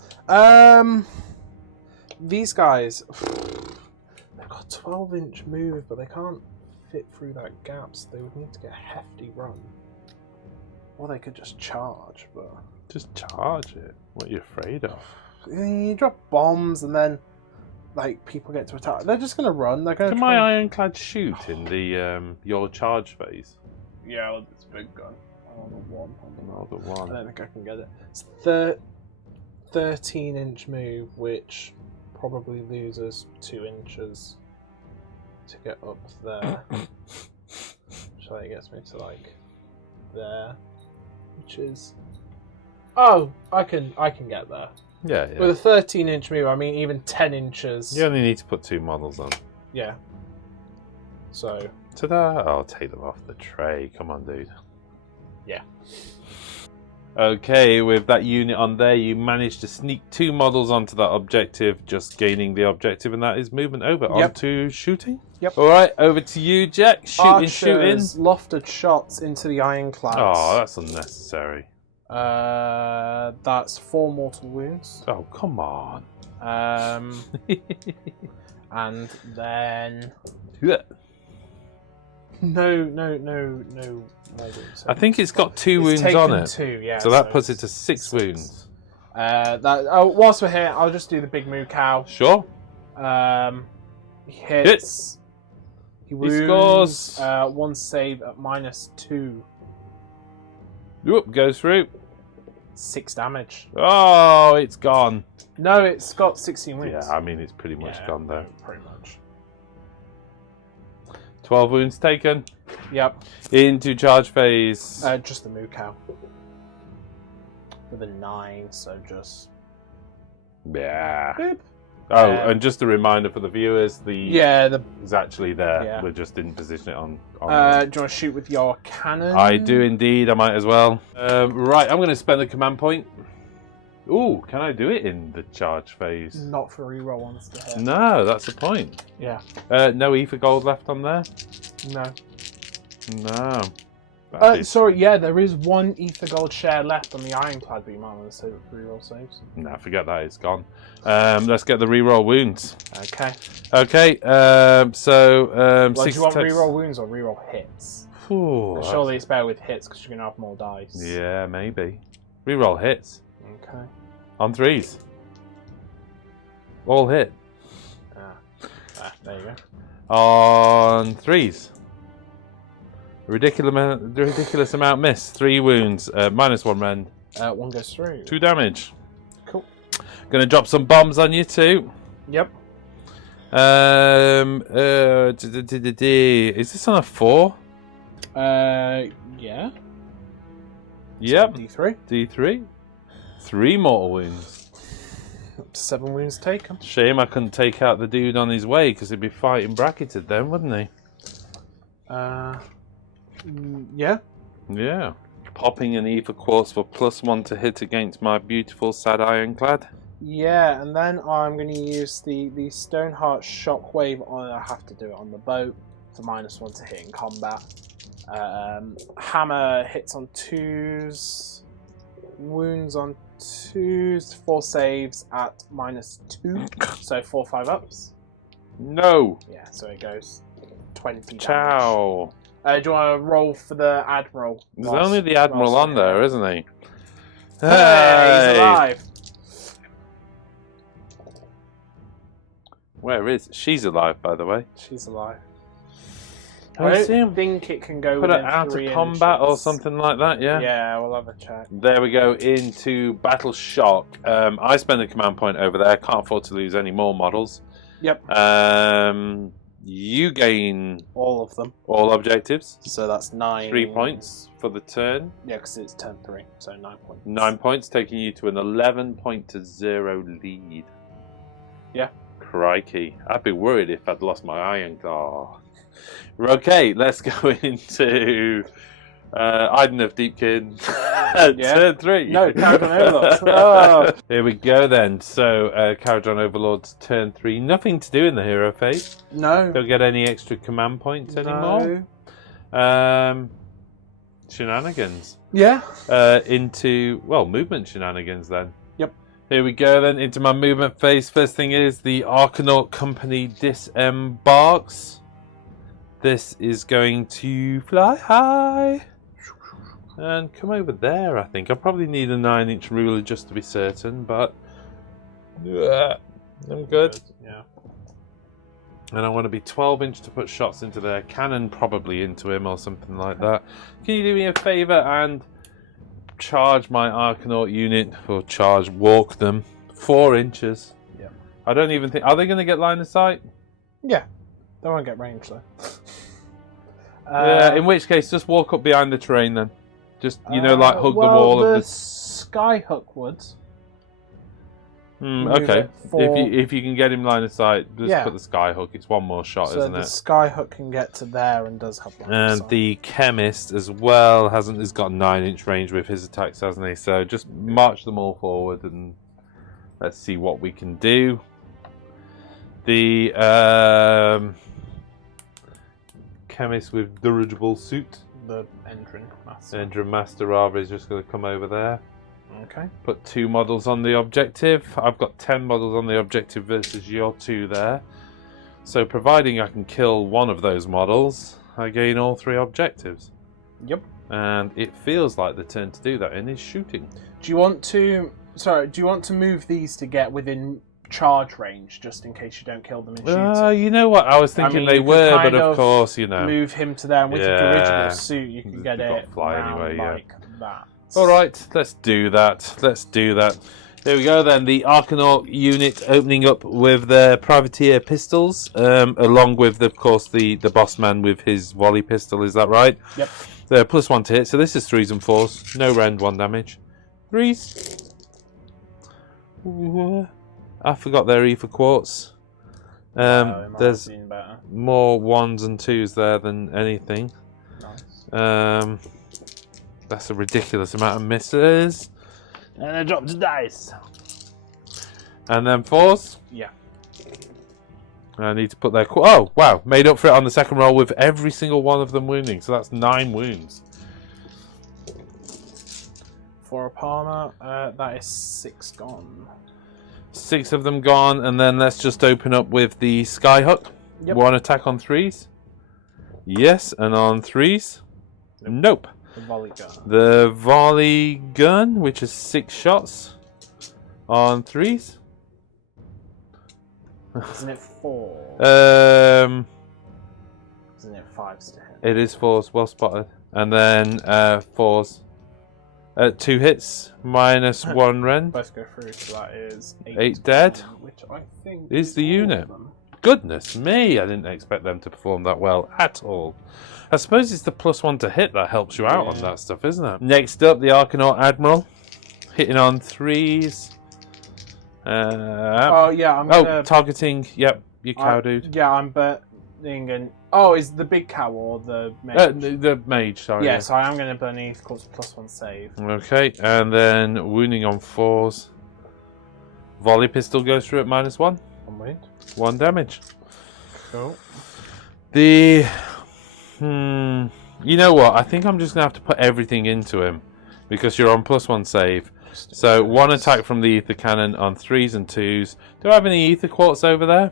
These guys, they've got a 12-inch move, but they can't fit through that gap, so they would need to get a hefty run. Or they could just charge, but Just charge it. What are you afraid of? you drop bombs and then like people get to attack. They're just gonna run. They're gonna. Can my ironclad shoot in the your charge phase? Yeah, with this big gun. On the one. Another I one. don't think I can get it. It's 13-inch move, which probably loses 2 inches to get up there. So that gets me to like there, which is. Oh, I can get there. Yeah, yeah. With a 13-inch move, I mean even 10 inches. You only need to put 2 models on. Yeah. So. Ta-da! I'll take them off the tray. Come on, dude. Yeah. Okay, with that unit on there, you managed to sneak 2 models onto that objective, just gaining the objective, and that is movement over onto shooting. Yep. All right, over to you, Jack. Shooting. Archers lofted shots into the ironclads. Oh, that's unnecessary. That's 4 mortal wounds. Oh, come on. And then Yeah. no more wounds. I think it's got 2 It's wounds taken on it. 2, yeah. So that puts it to 6 wounds. Whilst we're here, I'll just do the big moo cow. Sure. He hits. He wounds. scores. 1 save at -2. Whoop, goes through. 6 damage. Oh, it's gone. No, it's got 16 wounds. Yeah, I mean, it's pretty much gone though. Pretty much. 12 wounds taken. Yep. Into charge phase. Just the moo cow. With a 9, so just... Yeah. Boop. Oh, and just a reminder for the viewers, is actually there. Yeah. We just didn't position it on do you want to shoot with your cannon? I do indeed. I might as well. Right, I'm going to spend a command point. Ooh, can I do it in the charge phase? Not for reroll ones to hit. No, that's the point. Yeah. No ether gold left on there? No. No. Sorry, yeah, there is 1 ether gold share left on the ironclad, but you might want to save it for reroll saves. No, forget that. It's gone. Let's get the reroll wounds. Okay. Okay, Well, do you want 6 reroll wounds or reroll hits? Ooh, Surely it's better with hits because you're going to have more dice. Yeah, maybe. Reroll hits. Okay. On 3s. All hit. There you go. On 3s. Ridiculous amount miss. 3 wounds. -1 rend. 1 goes through. 2 damage. Cool. Gonna drop some bombs on you too. Yep. Is this on a 4? Yeah. Yep. D3. D3. 3 mortal wounds. Up to 7 wounds taken. Shame I couldn't take out the dude on his way because he'd be fighting bracketed then, wouldn't he? Yeah. Yeah. Popping an ether quartz for +1 to hit against my beautiful sad ironclad. Yeah, and then I'm going to use the Stoneheart Shockwave on. I have to do it on the boat for -1 to hit in combat. Hammer hits on 2s, wounds on 2s, 4 saves at -2, so 4 5-ups. No. Yeah, so it goes 20 damage. Ciao. Do you want to roll for the Admiral? There's only the Admiral on there, isn't he? Hey, he's alive. Where is she's alive, by the way? She's alive. I I don't think it can go put her within out of 3 combat or inches. something like that. Yeah. Yeah, we'll have a check. There we go into battle shock. I spend a command point over there. Can't afford to lose any more models. Yep. You gain All of them. all objectives. So that's 9. 3 points for the turn. Yeah, because it's turn 3, so 9 points. 9 points, taking you to an 11-0 lead. Yeah. Crikey. I'd be worried if I'd lost my ironclad. Okay, let's go into Iden of Deepkin. Turn 3. No, Kharadron Overlords. Oh. Here we go then. So, Kharadron Overlords turn 3. Nothing to do in the hero phase. No. Don't get any extra command points anymore. Shenanigans. Yeah. Into, well, movement shenanigans then. Yep. Here we go then into my movement phase. First thing is the Arcanaut Company disembarks. This is going to fly high and come over there, I think. I probably need a 9-inch ruler just to be certain, but I'm good. Yeah. And I want to be 12-inch to put shots into their cannon, probably into him or something like that. Can you do me a favour and charge my Arcanaut unit, or walk them 4 inches? Yeah. I don't even think... Are they going to get line of sight? Yeah. They won't get range though. In which case, just walk up behind the terrain then. Just, like hug the wall the of the... Skyhook would. Okay. If you can get him line of sight, just put the Skyhook. It's 1 more shot, so isn't it? the Skyhook can get to there and does have line of And sight. the Chemist as well has got 9-inch range with his attacks, hasn't he? So just march them all forward and let's see what we can do. The Chemist with dirigible suit. The Endrin Master. Endrin Master Rava is just going to come over there. Okay. Put 2 models on the objective. I've got 10 models on the objective versus your 2 there. So providing I can kill one of those models, I gain all 3 objectives. Yep. And it feels like the turn to do that in is shooting. Do you want to move these to get within charge range, just in case you don't kill them in shooting? You know what? I was thinking they were, but of course, move him to there, and with the dirigible suit, you can get You've got it fly round anyway, like that. All right, let's do that. Let's do that. There we go then. The Arcanaut unit opening up with their privateer pistols, along with, of course, the boss man with his volley pistol. Is that right? Yep. They're +1 to hit. So this is 3s and 4s. No rend, 1 damage. 3s. Ooh, I forgot their ether quartz. There's more 1s and 2s there than anything. Nice. That's a ridiculous amount of misses. And I dropped a dice. And then 4s. Yeah. I need to put their... Oh, wow. Made up for it on the second roll with every single one of them wounding. So that's 9 wounds. For a Palmer, that is 6 gone. 6 of them gone. And then let's just open up with the Skyhook. Yep. 1 attack on 3s. Yes, and on 3s. Nope. The volley gun. The volley gun, which is 6 shots on 3s. Isn't it 4? Isn't it 5s to hit? It is 4s, well spotted. And then 4s. 2 hits, -1 rend. Both go through, so that is 8 dead. Which I think is the unit. Goodness me, I didn't expect them to perform that well at all. I suppose it's the +1 to hit that helps you out on that stuff, isn't it? Next up, the Arcanaut Admiral. Hitting on 3s. Oh, yeah, I'm gonna... targeting, yep, your cow dude. Yeah, I'm burning an... Oh, is the big cow or the mage? The mage, sorry. Yeah, so I am going to burn ether quartz +1 save. Okay, and then wounding on 4s. Volley pistol goes through at -1. 1 wound. 1 damage. Cool. The... You know what? I think I'm just going to have to put everything into him. Because you're on +1 save. So 1 attack from the ether cannon on 3s and 2s. Do I have any ether quartz over there?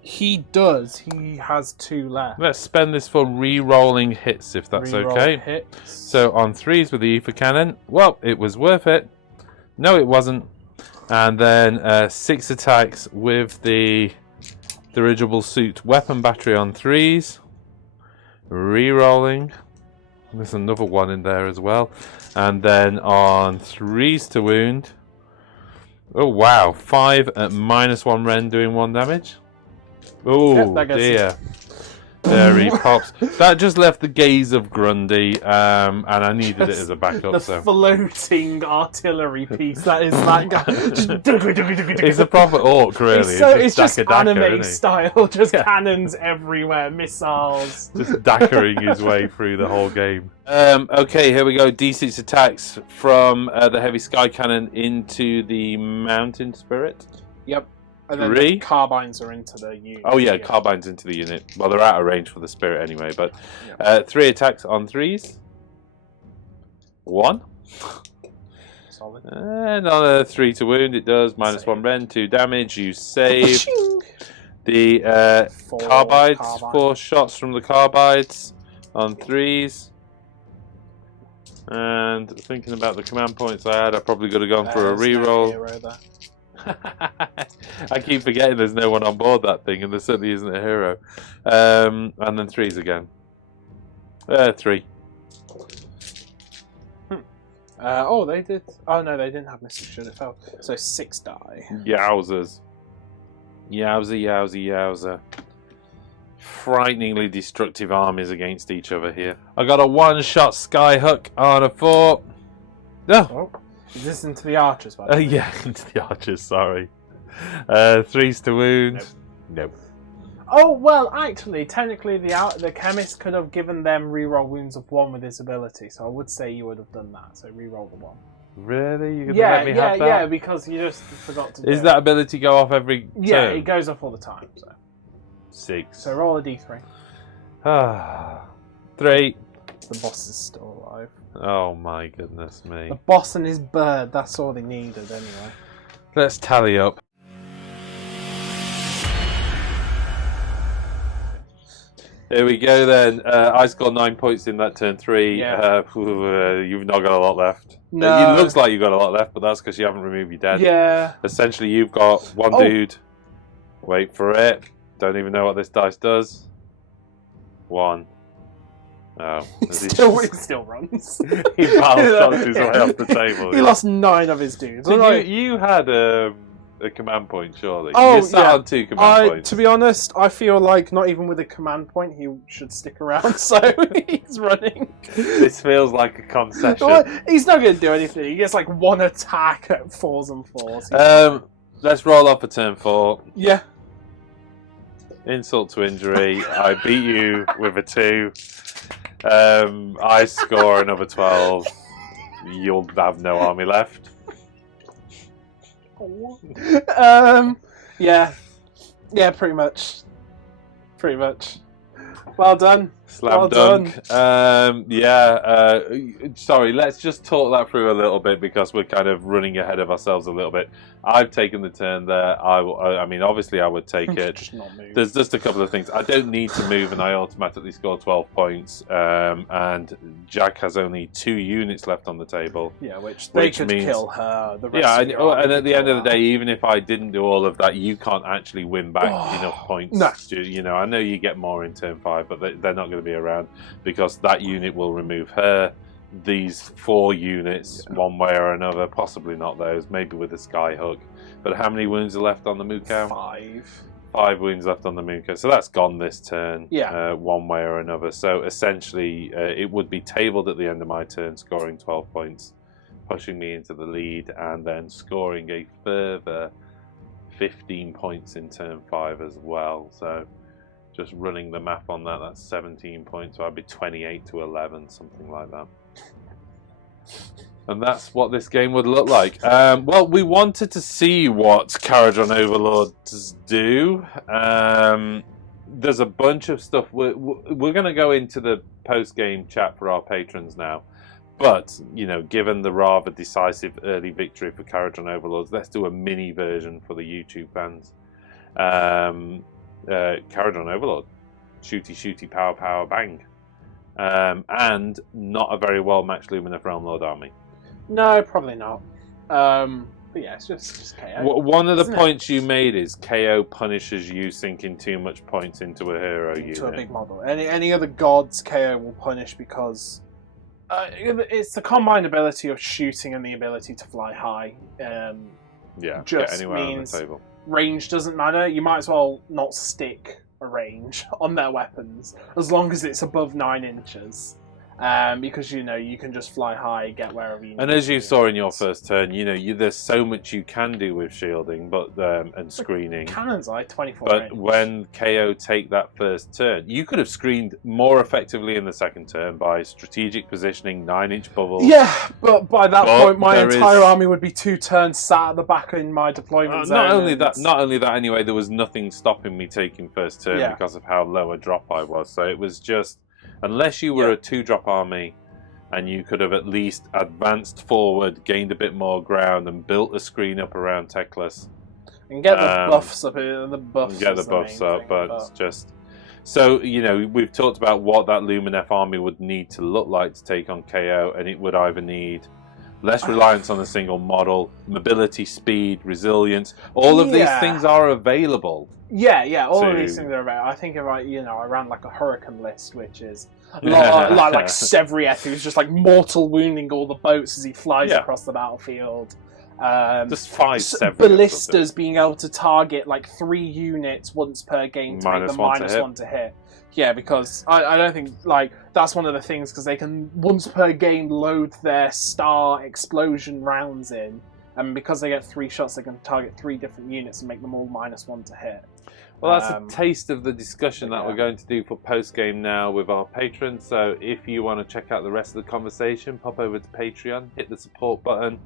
He does. He has 2 left. Let's spend this for re-rolling hits, if that's okay. Hits. So on 3s with the ether cannon. Well, it was worth it. No, it wasn't. And then 6 attacks with the dirigible suit weapon battery on 3s. Re-rolling. There's another 1 in there as well. And then on 3s to wound. Oh wow, 5 at -1 rend doing 1 damage. Oh dear. There he pops. That just left the gaze of Grundy, and I needed it as a backup. The floating artillery piece that is that guy. It's a proper orc, really. It's just anime style, just cannons everywhere, missiles. Just dackering his way through the whole game. Okay, here we go. D6 attacks from the heavy sky cannon into the mountain spirit. Yep. And then the carbines are into the unit. Oh yeah, carbines into the unit. Well, they're out of range for the spirit anyway, but 3 attacks on 3s. 1. Solid. And on a 3 to wound, it does -1 rend, 2 damage. You save. The carbides, 4 shots from the carbides on 3s. And thinking about the command points I had, I probably could have gone for a reroll. I keep forgetting there's no one on board that thing, and there certainly isn't a hero. And then 3s again. 3. Oh, they did. Oh no, they didn't have Mr. Should It Fell. So 6 die. Yowzers. Yowza, yowza, yowza. Frighteningly destructive armies against each other here. I got a 1-shot Skyhook on a 4. No. Oh. Is this into the archers, by the way? Yeah, into the archers, sorry. 3s to wound. Nope. Oh, well, actually, technically, the chemist could have given them reroll wounds of 1 with his ability, so I would say you would have done that, so reroll the 1. Really? You gonna let me have that? Yeah, because you just forgot to do it. Is that ability go off every turn? Yeah, it goes off all the time, so. 6. So roll a d3. 3. The boss is still alive. Oh my goodness me. The boss and his bird, that's all they needed anyway. Let's tally up. Here we go then. I scored 9 points in that turn 3. Yeah. You've not got a lot left. No. It looks like you've got a lot left, but that's because you haven't removed your dead. Yeah. Essentially, you've got 1 dude. Wait for it. Don't even know what this dice does. 1. Oh, He still runs. He shot his way off the table. He lost 9 of his dudes. So you had a command point, surely? Oh, you sat on 2 command points. To be honest, I feel like not even with a command point he should stick around, so he's running. This feels like a concession. Well, he's not going to do anything. He gets like 1 attack at 4s and 4s. Let's roll off a turn 4. Yeah. Insult to injury. I beat you with a 2. I score another 12. You'll have no army left. Yeah, pretty much. Well done. Slam dunk. Sorry, let's just talk that through a little bit because we're kind of running ahead of ourselves a little bit. I've taken the turn there. I mean, obviously I would take it. Just not move. There's just a couple of things. I don't need to move and I automatically score 12 points. And Jack has only 2 units left on the table. Yeah, which could means, kill her. The rest yeah, of and at the end of the day, even if I didn't do all of that, you can't actually win back enough points. No. You know, I know you get more in turn 5, but they're not going to be around because that unit will remove her. These 4 units, one way or another, possibly not those, maybe with a skyhook. But how many wounds are left on the Mukau? 5. 5 wounds left on the Mukau, so that's gone this turn, yeah. One way or another. So essentially, it would be tabled at the end of my turn, scoring 12 points, pushing me into the lead, and then scoring a further 15 points in turn 5 as well. So just running the math on that, that's 17 points, so I'd be 28 to 11, something like that. And that's what this game would look like. Well, we wanted to see what Kharadron Overlords do. There's a bunch of stuff. We're going to go into the post-game chat for our patrons now. But, you know, given the rather decisive early victory for Kharadron Overlords, let's do a mini version for the YouTube fans. Kharadron Overlord. Shooty, shooty, power, power, bang. And not a very well-matched Lumineth Realm Lord army. No, probably not. But yeah, it's just KO. One of the points you made is KO punishes you sinking too much points into a hero unit. To a big model. Any other gods KO will punish because it's the combined ability of shooting and the ability to fly high. Yeah, just get anywhere means on the table. Range doesn't matter. You might as well not stick a range on their weapons as long as it's above 9 inches. Because you know you can just fly high, get wherever you need. And as you saw in your first turn, you know there's so much you can do with shielding, but and screening. Cannons like 24. But range. when KO take that first turn, you could have screened more effectively in the second turn by strategic positioning, 9-inch bubbles. Yeah, but by that point, my entire army would be 2 turns sat at the back in my deployment zone. Not only that. Anyway, there was nothing stopping me taking first turn because of how low a drop I was. So it was just. Unless you were a 2-drop army and you could have at least advanced forward, gained a bit more ground and built a screen up around Teclis. And get the buffs up here, the buffs. Get the buffs up, but it's just... So, you know, we've talked about what that Lumineth army would need to look like to take on KO, and it would either need less reliance on a single model, mobility, speed, resilience. All of these things are available. Yeah, all of these things are available. I think if I ran like a hurricane list, which is like Sevrieth, who's just like mortal wounding all the boats as he flies across the battlefield. Just 5 Sevrieth. Ballistas being able to target like 3 units once per game to make them -1 to hit. Yeah, because I don't think, like, that's one of the things, because they can, once per game, load their star explosion rounds in, and because they get 3 shots, they can target 3 different units and make them all -1 to hit. Well, that's a taste of the discussion that we're going to do for post-game now with our patrons, so if you want to check out the rest of the conversation, pop over to Patreon, hit the support button,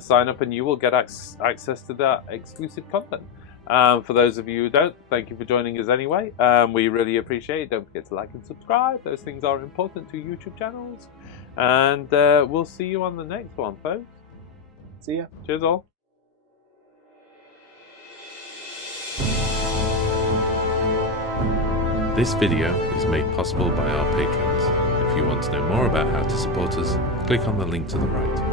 sign up, and you will get access to that exclusive content. For those of you who don't, thank you for joining us anyway. We really appreciate it. Don't forget to like and subscribe. Those things are important to YouTube channels. And we'll see you on the next one, folks. See ya. Cheers all. This video is made possible by our patrons. If you want to know more about how to support us, click on the link to the right.